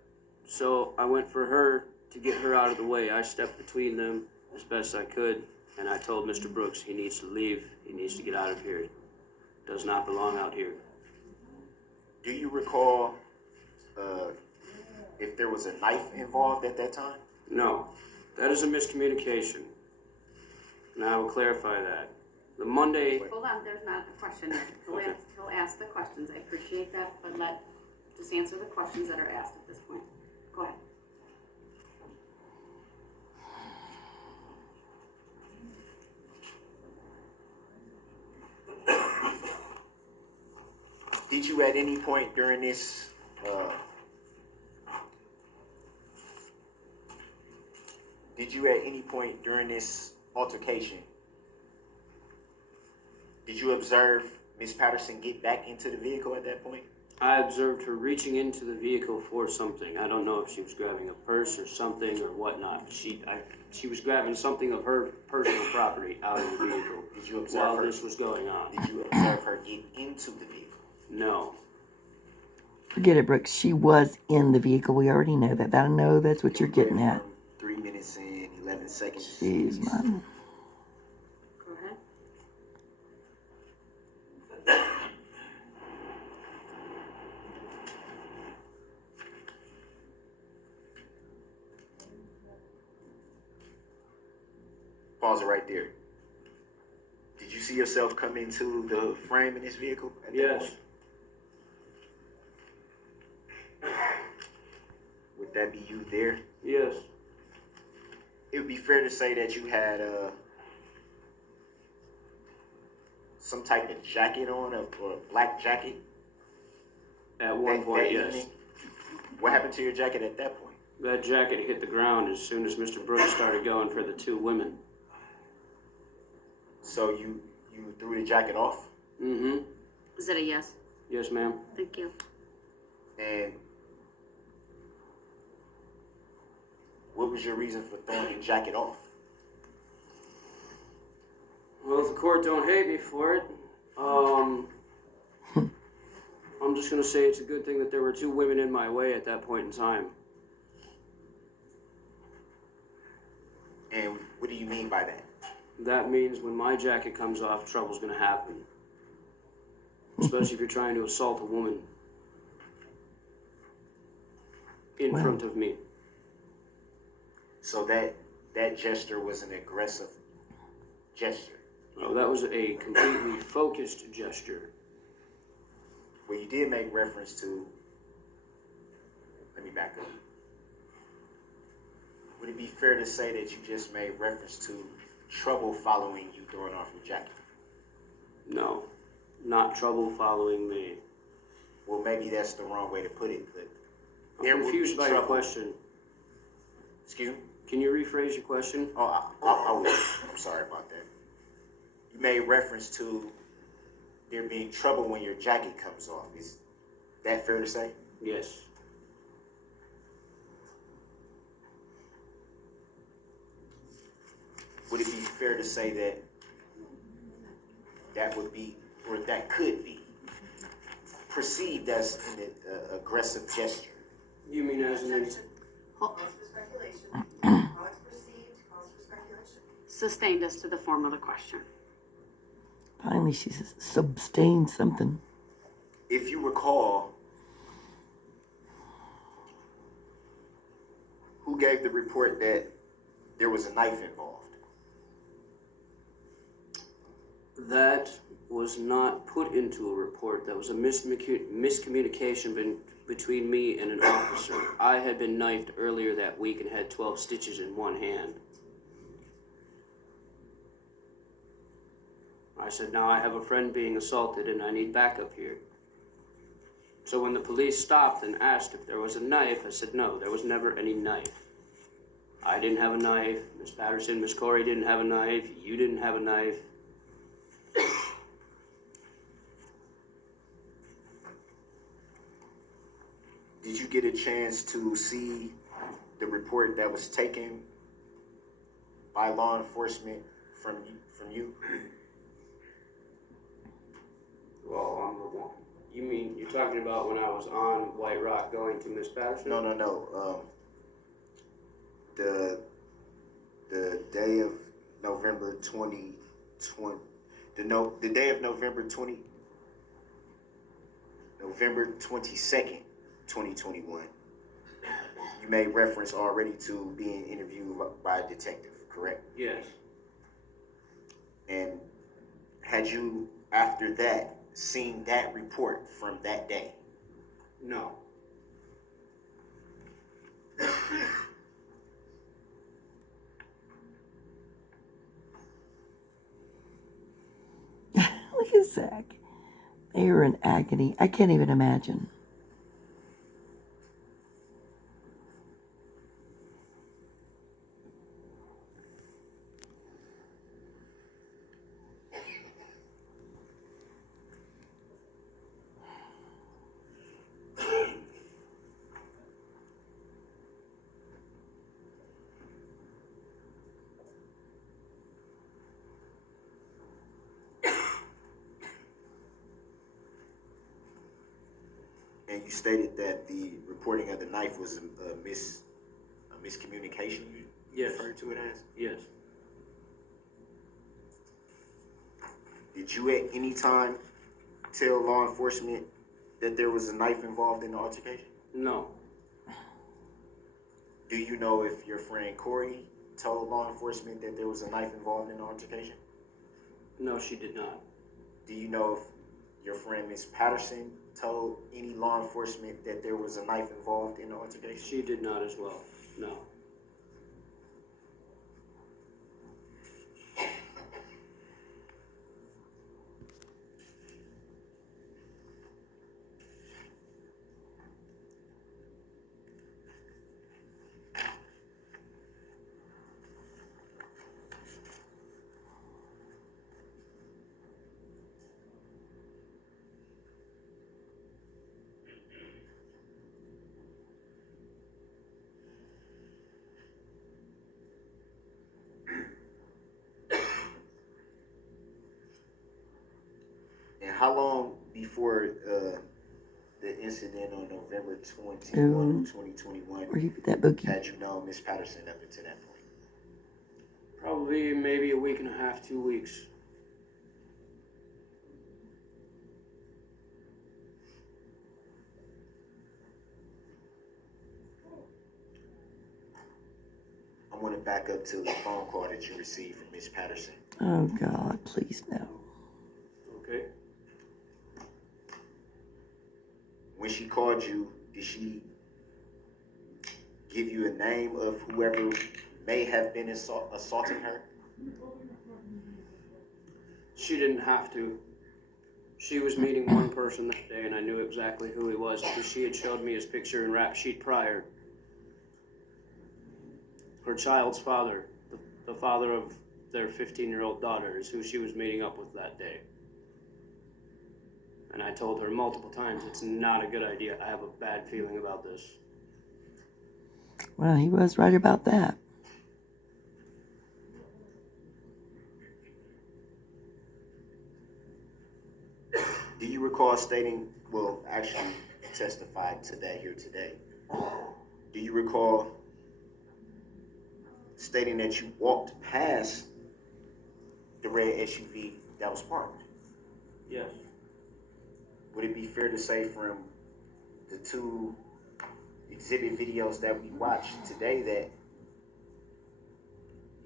so I went for her to get her out of the way. I stepped between them as best I could, and I told Mr. Brooks he needs to leave. He needs to get out of here. Does not belong out here. Do you recall if there was a knife involved at that time? No, that is a miscommunication, and I will clarify that. The Monday... Hold on, there's not a question there. Okay. He'll ask the questions. I appreciate that, but just answer the questions that are asked at this point. Go ahead. Did you at any point during this altercation, did you observe Miss Patterson get back into the vehicle at that point? I observed her reaching into the vehicle for something. I don't know if she was grabbing a purse or something or whatnot. She was grabbing something of her personal property out of the vehicle. Did you observe while her? this was going on? Did you observe her get into the vehicle? No. Forget it, Brooks. She was in the vehicle. We already know that. I know that's what you're getting at. 3 minutes and 11 seconds. Jeez, man. Go ahead. Pause it right there. Did you see yourself come into the frame in this vehicle at that Yes. point? Would that be you there? Yes. It would be fair to say that you had some type of jacket on, or a black jacket. At one point, that yes. evening? What happened to your jacket at that point? That jacket hit the ground as soon as Mr. Brooks started going for the two women. So you threw the jacket off, Mm-hmm. Is it a yes? Yes, ma'am. Thank you. and what was your reason for throwing your jacket off? Well, if the court don't hate me for it, I'm just gonna say it's a good thing that there were two women in my way at that point in time. And what do you mean by that? That means when my jacket comes off, trouble's gonna happen. Especially if you're trying to assault a woman in Wow. front of me. So that gesture was an aggressive gesture. Oh, that was a completely focused gesture. Well, you did make reference to, let me back up. Would it be fair to say that you just made reference to trouble following you throwing off your jacket? No, not trouble following me. Well, maybe that's the wrong way to put it, but I'm confused by your question. Excuse me? Can you rephrase your question? Oh, I will. I'm sorry about that. You made reference to there being trouble when your jacket comes off. Is that fair to say? Yes. Would it be fair to say that that would be, or that could be, perceived as an aggressive gesture? You mean as an Objection. Calls for speculation. How it's perceived calls for speculation. Sustained as to the form of the question. Finally, she sustained something. If you recall, who gave the report that there was a knife involved? That was not put into a report. That was a miscommunication between me and an officer. I had been knifed earlier that week and had 12 stitches in one hand. I said, now I have a friend being assaulted and I need backup here. So when the police stopped and asked if there was a knife, I said, no, there was never any knife. I didn't have a knife. Miss Patterson, Miss Kori didn't have a knife. You didn't have a knife. Did you get a chance to see the report that was taken by law enforcement from you? Well, I'm the one. You mean, you're talking about when I was on White Rock going to Miss Patterson? No. The day of November 2020, the day of November 22nd, 2021. You made reference already to being interviewed by a detective, correct? Yes. And had you, after that, seen that report from that day? No. Look at Zach. They were in agony. I can't even imagine. And you stated that the reporting of the knife was a miscommunication, you Yes. referred to it as? Yes. Did you at any time tell law enforcement that there was a knife involved in the altercation? No. Do you know if your friend Kori told law enforcement that there was a knife involved in the altercation? No, she did not. Do you know if your friend Miss Patterson told any law enforcement that there was a knife involved in the altercation? She did not as well. No. And how long before the incident on November 21, 2021 Where you put that bookie? had you known Miss Patterson up until that point? Probably maybe a week and a half, 2 weeks. I want to back up to the phone call that you received from Miss Patterson. Oh, God, please no. Okay. When she called you, did she give you a name of whoever may have been assaulting her? She didn't have to. She was meeting one person that day, and I knew exactly who he was because she had showed me his picture and rap sheet prior. Her child's father, the father of their 15-year-old daughter, is who she was meeting up with that day. And I told her multiple times, it's not a good idea. I have a bad feeling about this. Well, he was right about that. recall stating, well, actually testified to that here today. Do you recall stating that you walked past the red SUV that was parked? Yes. Would it be fair to say from the two exhibit videos that we watched today that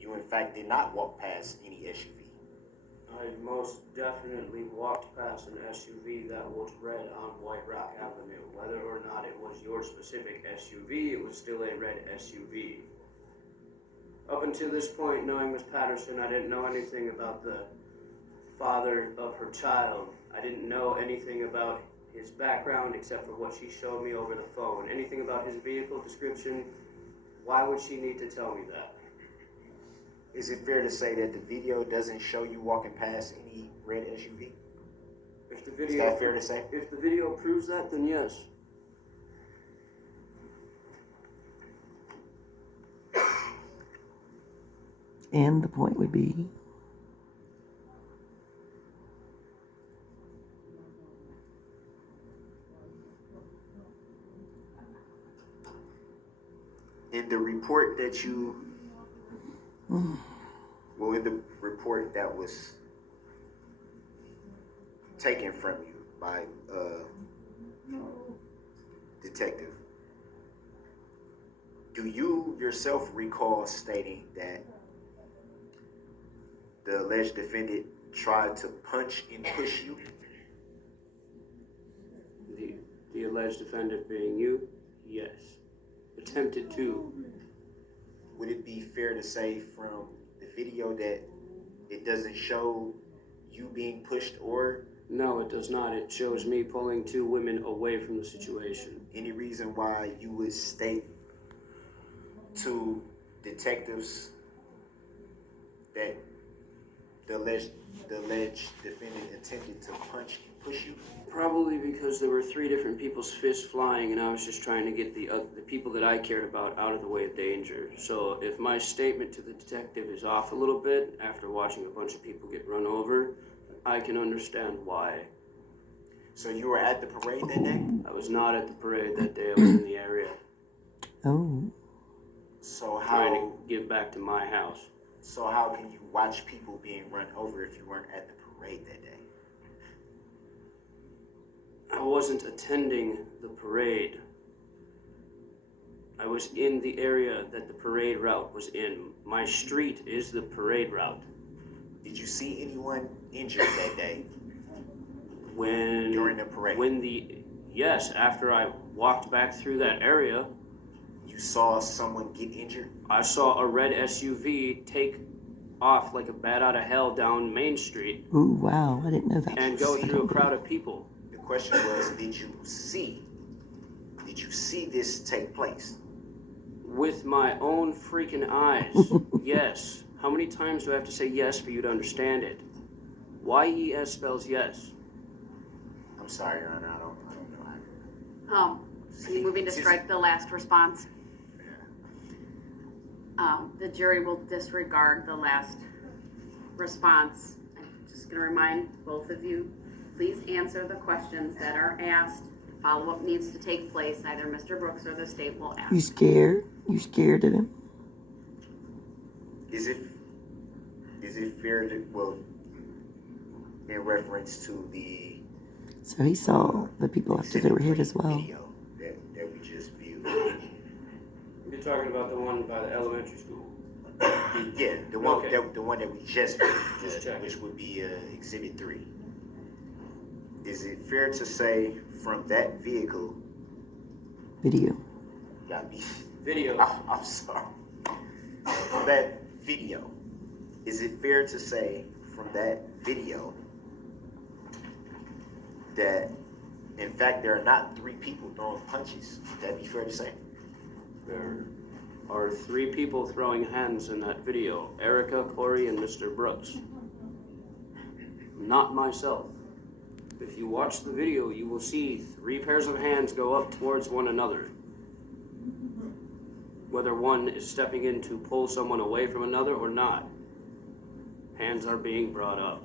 you in fact did not walk past any SUV? I most definitely walked past an SUV that was red on White Rock Avenue. Whether or not it was your specific SUV, it was still a red SUV. Up until this point, knowing Miss Patterson, I didn't know anything about the father of her child. I didn't know anything about his background except for what she showed me over the phone. Anything about his vehicle description, why would she need to tell me that? Is it fair to say that the video doesn't show you walking past any red SUV? If the Is video, that fair to say? If the video proves that, then yes. And the point would be, In the report that you, well, in the report that was taken from you by detective, do you yourself recall stating that the alleged defendant tried to punch and push you? The alleged defendant being you? Yes. Attempted to. Would it be fair to say from the video that it doesn't show you being pushed, or No, it does not. It shows me pulling two women away from the situation. any reason why you would state to detectives that the alleged defendant attempted to punch and push you? Probably because there were three different people's fists flying, and I was just trying to get the people that I cared about out of the way of danger. So if my statement to the detective is off a little bit after watching a bunch of people get run over, I can understand why. So you were at the parade that day? I was not at the parade that day. I was in the area oh, So trying how to get back to my house. so how can you watch people being run over if you weren't at the parade that day? I wasn't attending the parade. I was in the area that the parade route was in. My street is the parade route. Did you see anyone injured that day When during the parade? Yes, after I walked back through that area, You saw someone get injured? I saw a red SUV take off like a bat out of hell down Main Street ooh, wow, I didn't know that. and go through a crowd of people. The question was, did you see this take place? With my own freaking eyes. Yes. How many times do I have to say yes for you to understand it? YES spells yes. I'm sorry, Your Honor, I don't know how. Are you moving to strike the last response? The jury will disregard the last response. I'm just gonna remind both of you, please answer the questions that are asked. Follow-up needs to take place, either Mr. Brooks or the state will ask. You scared? You scared of him? Is it fair to, well, in reference to the So he saw the people after they were hit as well. video that we just viewed? You're talking about the one by the elementary school. Yeah, the one Okay. that we just viewed, Just checking. which would be Exhibit 3. Is it fair to say from that vehicle, Video. got me, Video. I'm sorry, from that video, is it fair to say from that video that in fact there are not three people throwing punches? Would that be fair to say? There are three people throwing hands in that video. Erika, Kori, and Mr. Brooks. Not myself. If you watch the video, you will see three pairs of hands go up towards one another. Whether one is stepping in to pull someone away from another or not, hands are being brought up.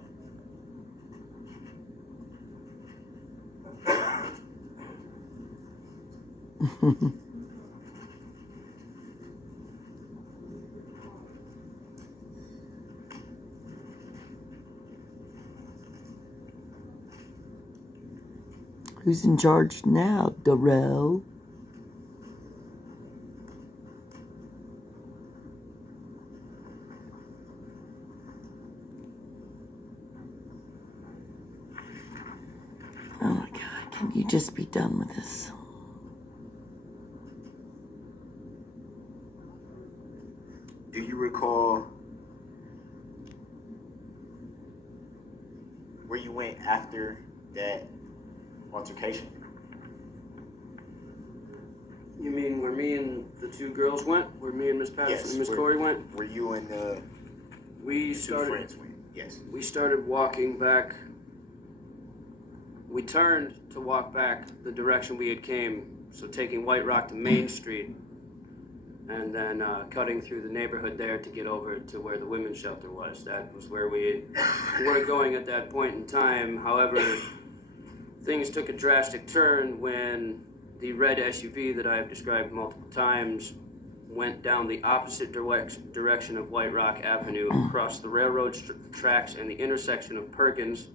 Who's in charge now, Darrell? Oh my God, can you just be done with this? Do you recall where you went after that altercation? You mean where me and the two girls went? Where me and Miss Patterson and Miss Kori went? Where you and the We two started. friends went? Yes. We started walking back. We turned to walk back the direction we had came, so taking White Rock to Main Street, and then cutting through the neighborhood there to get over to where the women's shelter was. That was where we were going at that point in time. However, things took a drastic turn when the red SUV that I have described multiple times went down the opposite direction of White Rock Avenue, across the railroad tracks and the intersection of Perkins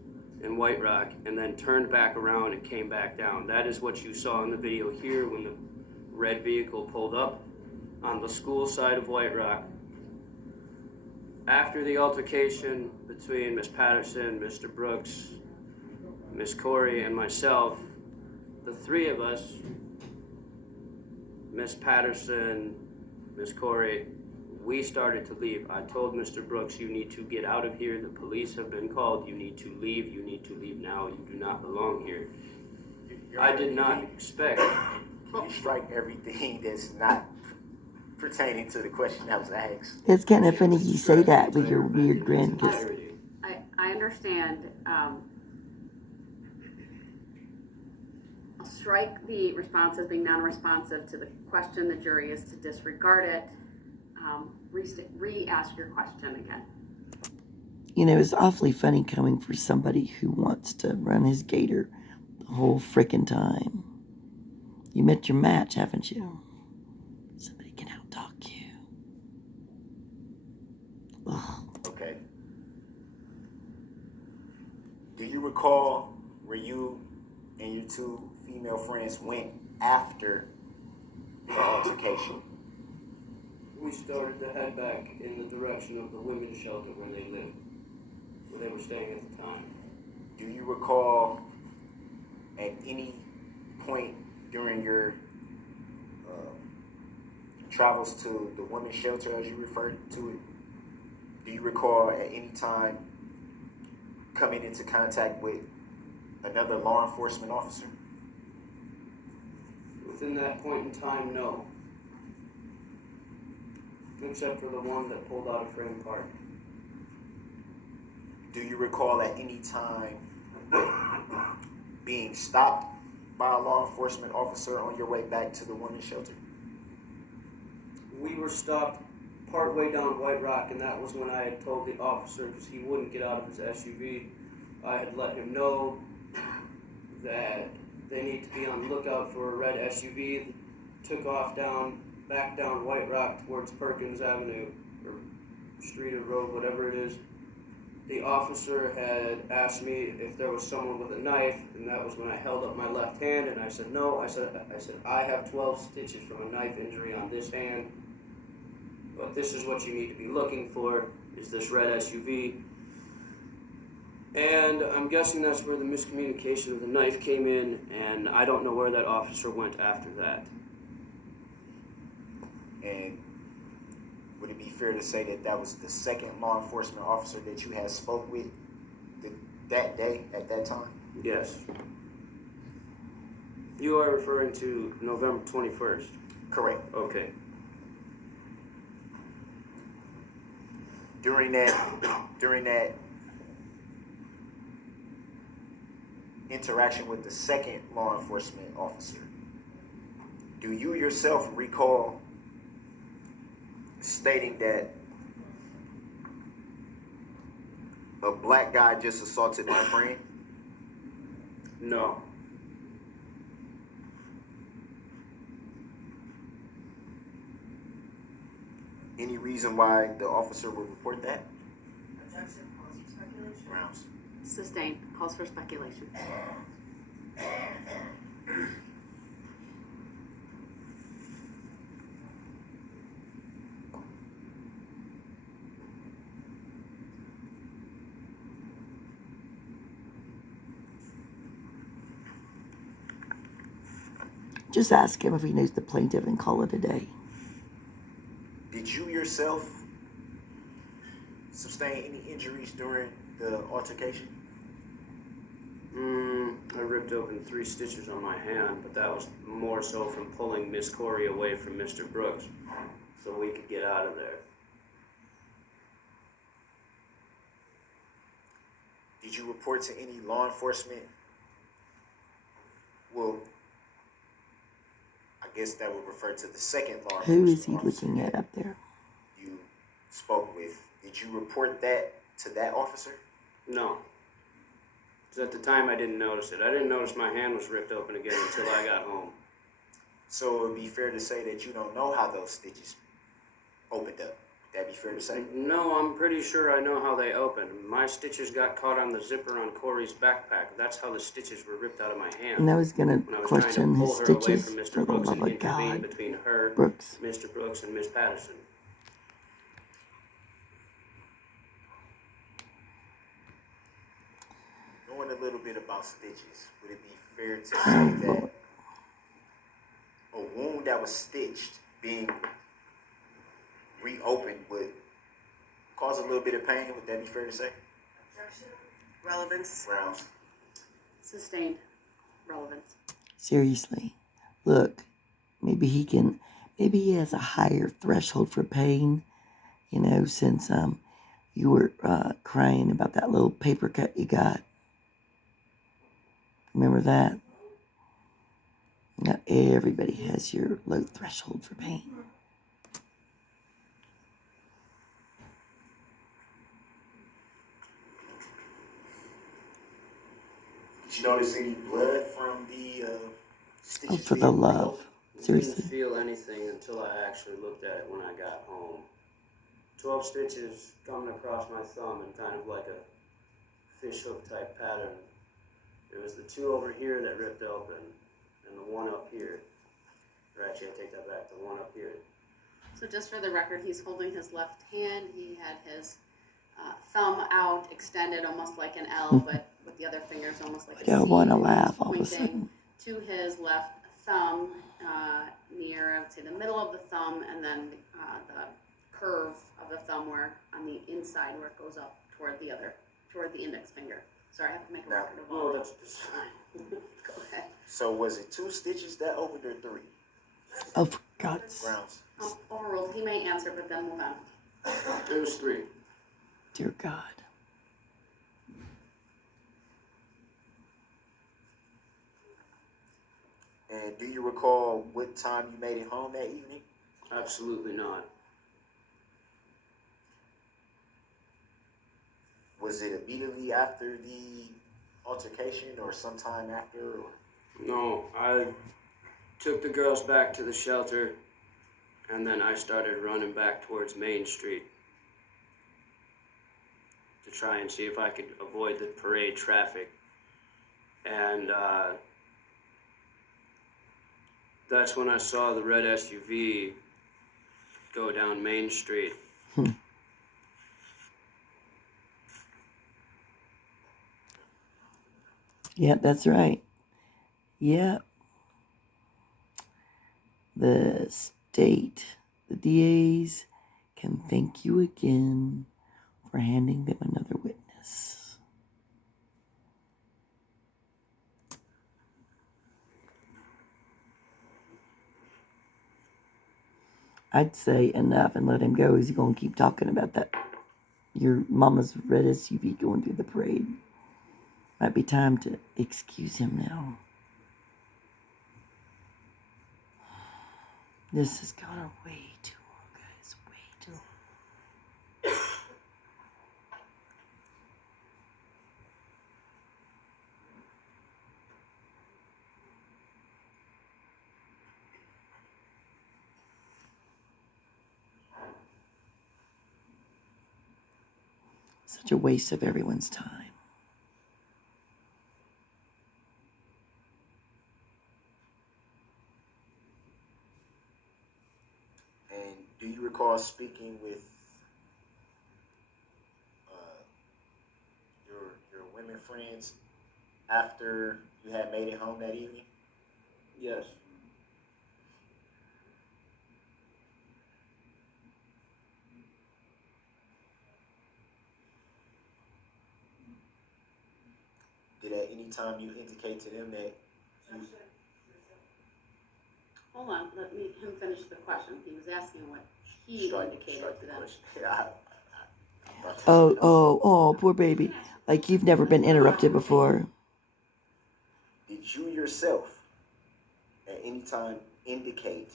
and White Rock, and then turned back around and came back down. That is what you saw in the video here when the red vehicle pulled up on the school side of White Rock. After the altercation between Miss Patterson, Mr. Brooks, Miss Kori, and myself, the three of us, Miss Patterson, Miss Kori, we started to leave. I told Mr. Brooks, you need to get out of here. The police have been called. You need to leave. You need to leave now. You do not belong here. I did not expect. You strike everything that's not pertaining to the question that was asked. It's kind of funny you say that with your weird grin. 'Cause I understand. I'll strike the response as being non-responsive to the question. The jury is to disregard it. Re-ask your question again. you know, it's awfully funny coming for somebody who wants to run his gator the whole frickin' time. You met your match, haven't you? Somebody can out-talk you. Ugh. Okay. Do you recall where you and your two female friends went after the altercation? We started to head back in the direction of the women's shelter where they lived, where they were staying at the time. Do you recall at any point during your travels to the women's shelter, as you referred to it, do you recall at any time coming into contact with another law enforcement officer? Within that point in time, no. Except for the one that pulled out of Frame Park. Do you recall at any time being stopped by a law enforcement officer on your way back to the women's shelter? We were stopped partway down White Rock, and that was when I had told the officer, because he wouldn't get out of his SUV, I had let him know that they need to be on the lookout for a red SUV that took off back down White Rock towards Perkins Avenue, or street or road, whatever it is. The officer had asked me if there was someone with a knife, and that was when I held up my left hand, and I said no. I said I have 12 stitches from a knife injury on this hand, but this is what you need to be looking for, is this red SUV. And I'm guessing that's where the miscommunication of the knife came in, and I don't know where that officer went after that. And would it be fair to say that that was the second law enforcement officer that you had spoke with that day, at that time? Yes. You are referring to November 21st? Correct. Okay. During that interaction with the second law enforcement officer, do you yourself recall stating that a black guy just assaulted my friend? No. Any reason why the officer would report that? Objection, calls for speculation. Grounds. Sustained. Calls for speculation. Just ask him if he knows the plaintiff and call it a day. Did you yourself sustain any injuries during the altercation? I ripped open 3 stitches on my hand, but that was more so from pulling Miss Kori away from Mr. Brooks so we could get out of there. Did you report to any law enforcement? Well, I guess that would refer to the second law enforcement Who is he officer looking at up there? you spoke with. Did you report that to that officer? No. Because at the time I didn't notice it. I didn't notice my hand was ripped open again until I got home. So it would be fair to say that you don't know how those stitches opened up. Would that be fair to say? No, I'm pretty sure I know how they opened. My stitches got caught on the zipper on Kori's backpack. That's how the stitches were ripped out of my hand. And I was going to When I was trying to question his pull her away stitches from for Mr. the Brooks love and of intervene God. between her, Brooks. Mr. Brooks, and Miss Patterson. Knowing a little bit about stitches, would it be fair to say Oh, that Lord. a wound that was stitched being reopened would cause a little bit of pain? Would that be fair to say? Objection, relevance. Grounds. Sustained. Relevance. Seriously. Look, maybe he has a higher threshold for pain, you know, since you were crying about that little paper cut you got. Remember that? Not everybody has your low threshold for pain. Did you notice any blood from the stitches? Oh, for the being love. reopened? I Seriously. didn't feel anything until I actually looked at it when I got home. 12 stitches coming across my thumb in kind of like a fishhook type pattern. It was the 2 over here that ripped open, and the 1 up here. Or actually, I take that back, the 1 up here. So just for the record, he's holding his left hand. He had his thumb out, extended almost like an L, but with the other fingers almost like a I C. don't want to and he's laugh all of a pointing sudden. to his left thumb, near, I would say, the middle of the thumb, and then the curve of the thumb where on the inside where it goes up toward the index finger. Sorry, I have to make a Now- record of all Oh, that. that's fine. Go ahead. So was it 2 stitches that opened or 3? Oh, for God's Grounds. Overruled. He may answer, but then move on. It was 3. dear God. And do you recall what time you made it home that evening? Absolutely not. Was it immediately after the altercation or sometime after? Or? No, I took the girls back to the shelter, and then I started running back towards Main Street to try and see if I could avoid the parade traffic. And that's when I saw the red SUV go down Main Street. Yep, that's right. Yep. The state, the DAs can thank you again for handing them another witness. I'd say enough and let him go. He's going to keep talking about that. Your mama's red SUV going through the parade. Might be time to excuse him now. This has gone on way too long, guys. Way too long. Such a waste of everyone's time. And do you recall speaking with your women friends after you had made it home that evening? Yes. Did at any time you indicate to them that you... Hold on, let him finish the question. He was asking what he Strike indicated the to them. question. Yeah, I Oh, poor baby. Like you've never been interrupted before. Did you yourself at any time indicate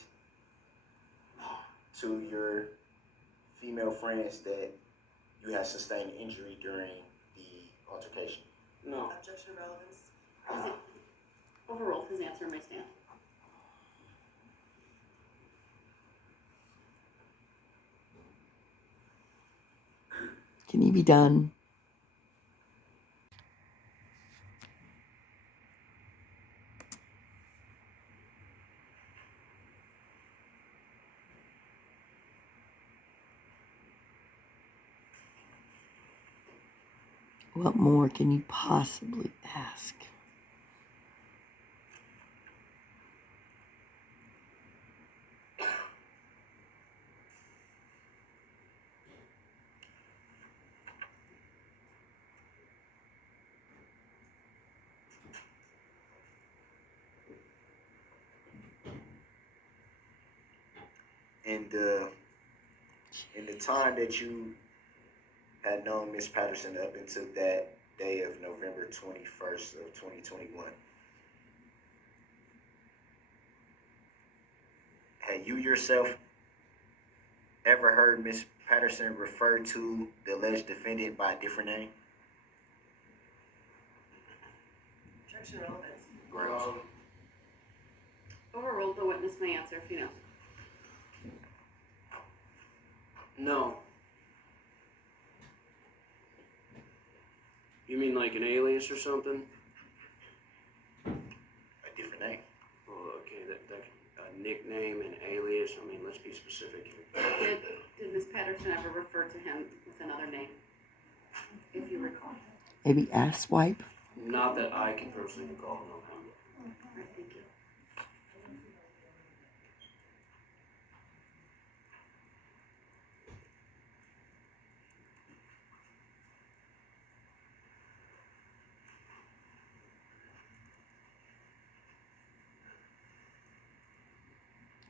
to your female friends that you had sustained injury during the altercation? No. Objection relevance. Is it overruled? His answer may stand. Can you be done? What more can you possibly ask? And in the time that you had known Miss Patterson up until that day of November 21st of 2021, had you yourself ever heard Miss Patterson refer to the alleged defendant by a different name? Objection relevance. Grounds. Overruled. The witness may answer if you know. No. You mean like an alias or something? A different name. Oh, okay, that a nickname and alias. I mean, let's be specific here. Did Miss Patterson ever refer to him with another name? If you recall. Maybe asswipe? Not that I can personally recall, no. All right, thank you.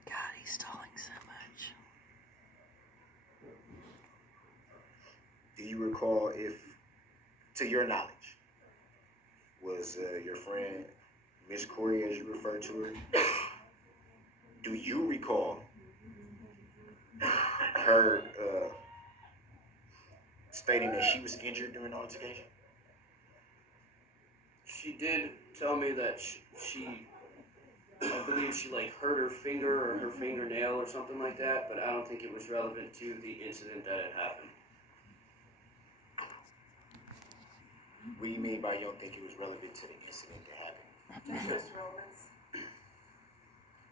God, he's stalling so much. Do you recall if, to your knowledge, was your friend Miss Kori, as you refer to her, do you recall her stating that she was injured during the altercation? She did tell me that she I believe she like hurt her finger or her fingernail or something like that, but I don't think it was relevant to the incident that had happened. What do you mean by you don't think it was relevant to the incident that happened? Objection relevance.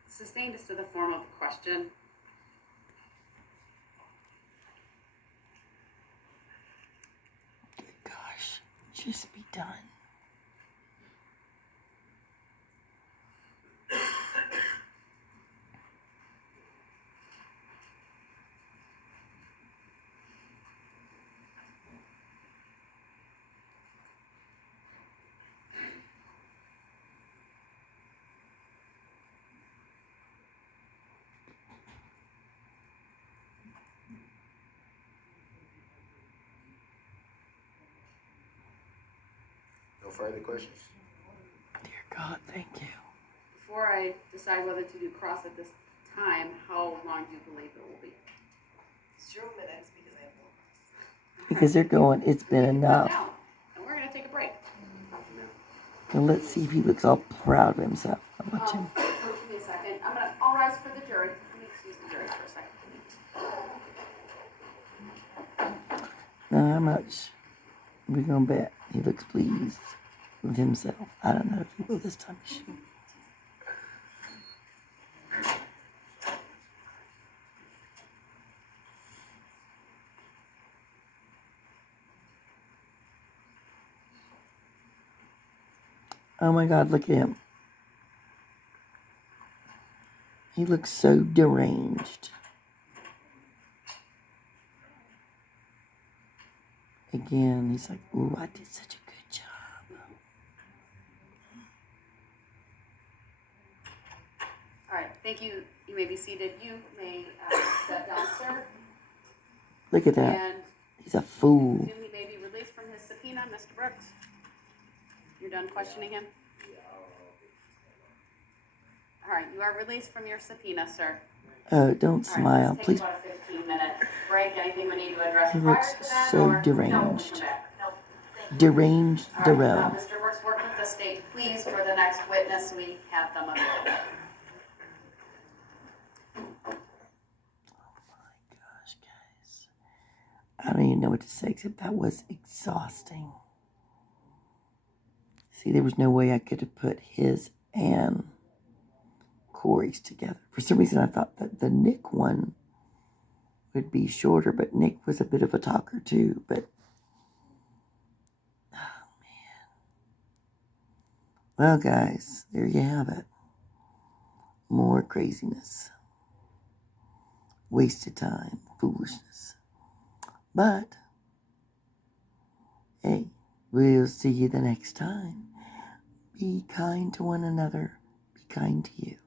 Sustained is to the form of the question. Good gosh, just be done. No further questions? Dear God, thank you. Before I decide whether to do cross at this time, how long do you believe it will be? 0 minutes because I have no cross. Because they're going, it's been enough. Now, and we're going to take a break. Well, let's see if he looks all proud of himself. I'll watch him. Give me a second. I'll rise for the jury. Let me excuse the jury for a second. Not much. We're gonna bet he looks pleased with himself. I don't know if he will this time. Oh my God, look at him. He looks so deranged. Again, he's like, ooh, I did such a good job. All right, thank you. You may be seated. You may step down, sir. Look at that. And He's a fool. assume he may be released from his subpoena, Mr. Brooks. You're done questioning him? All right, you are released from your subpoena, sir. Oh, don't smile, Take please. about a 15-minute break. Anything we need to address He prior looks to that? so Or- No, we deranged. come back. Nope. Thank you. Deranged All right, Darrell. Mr. Brooks, work with the state, please, for the next witness. We have them available. Gosh, guys. I don't even know what to say except that was exhausting. See, there was no way I could have put his and Kori's together. For some reason, I thought that the Nick one would be shorter, but Nick was a bit of a talker too. But, oh man. Well, guys, there you have it. More craziness. Wasted time. Foolishness. But, hey, we'll see you the next time. Be kind to one another. Be kind to you.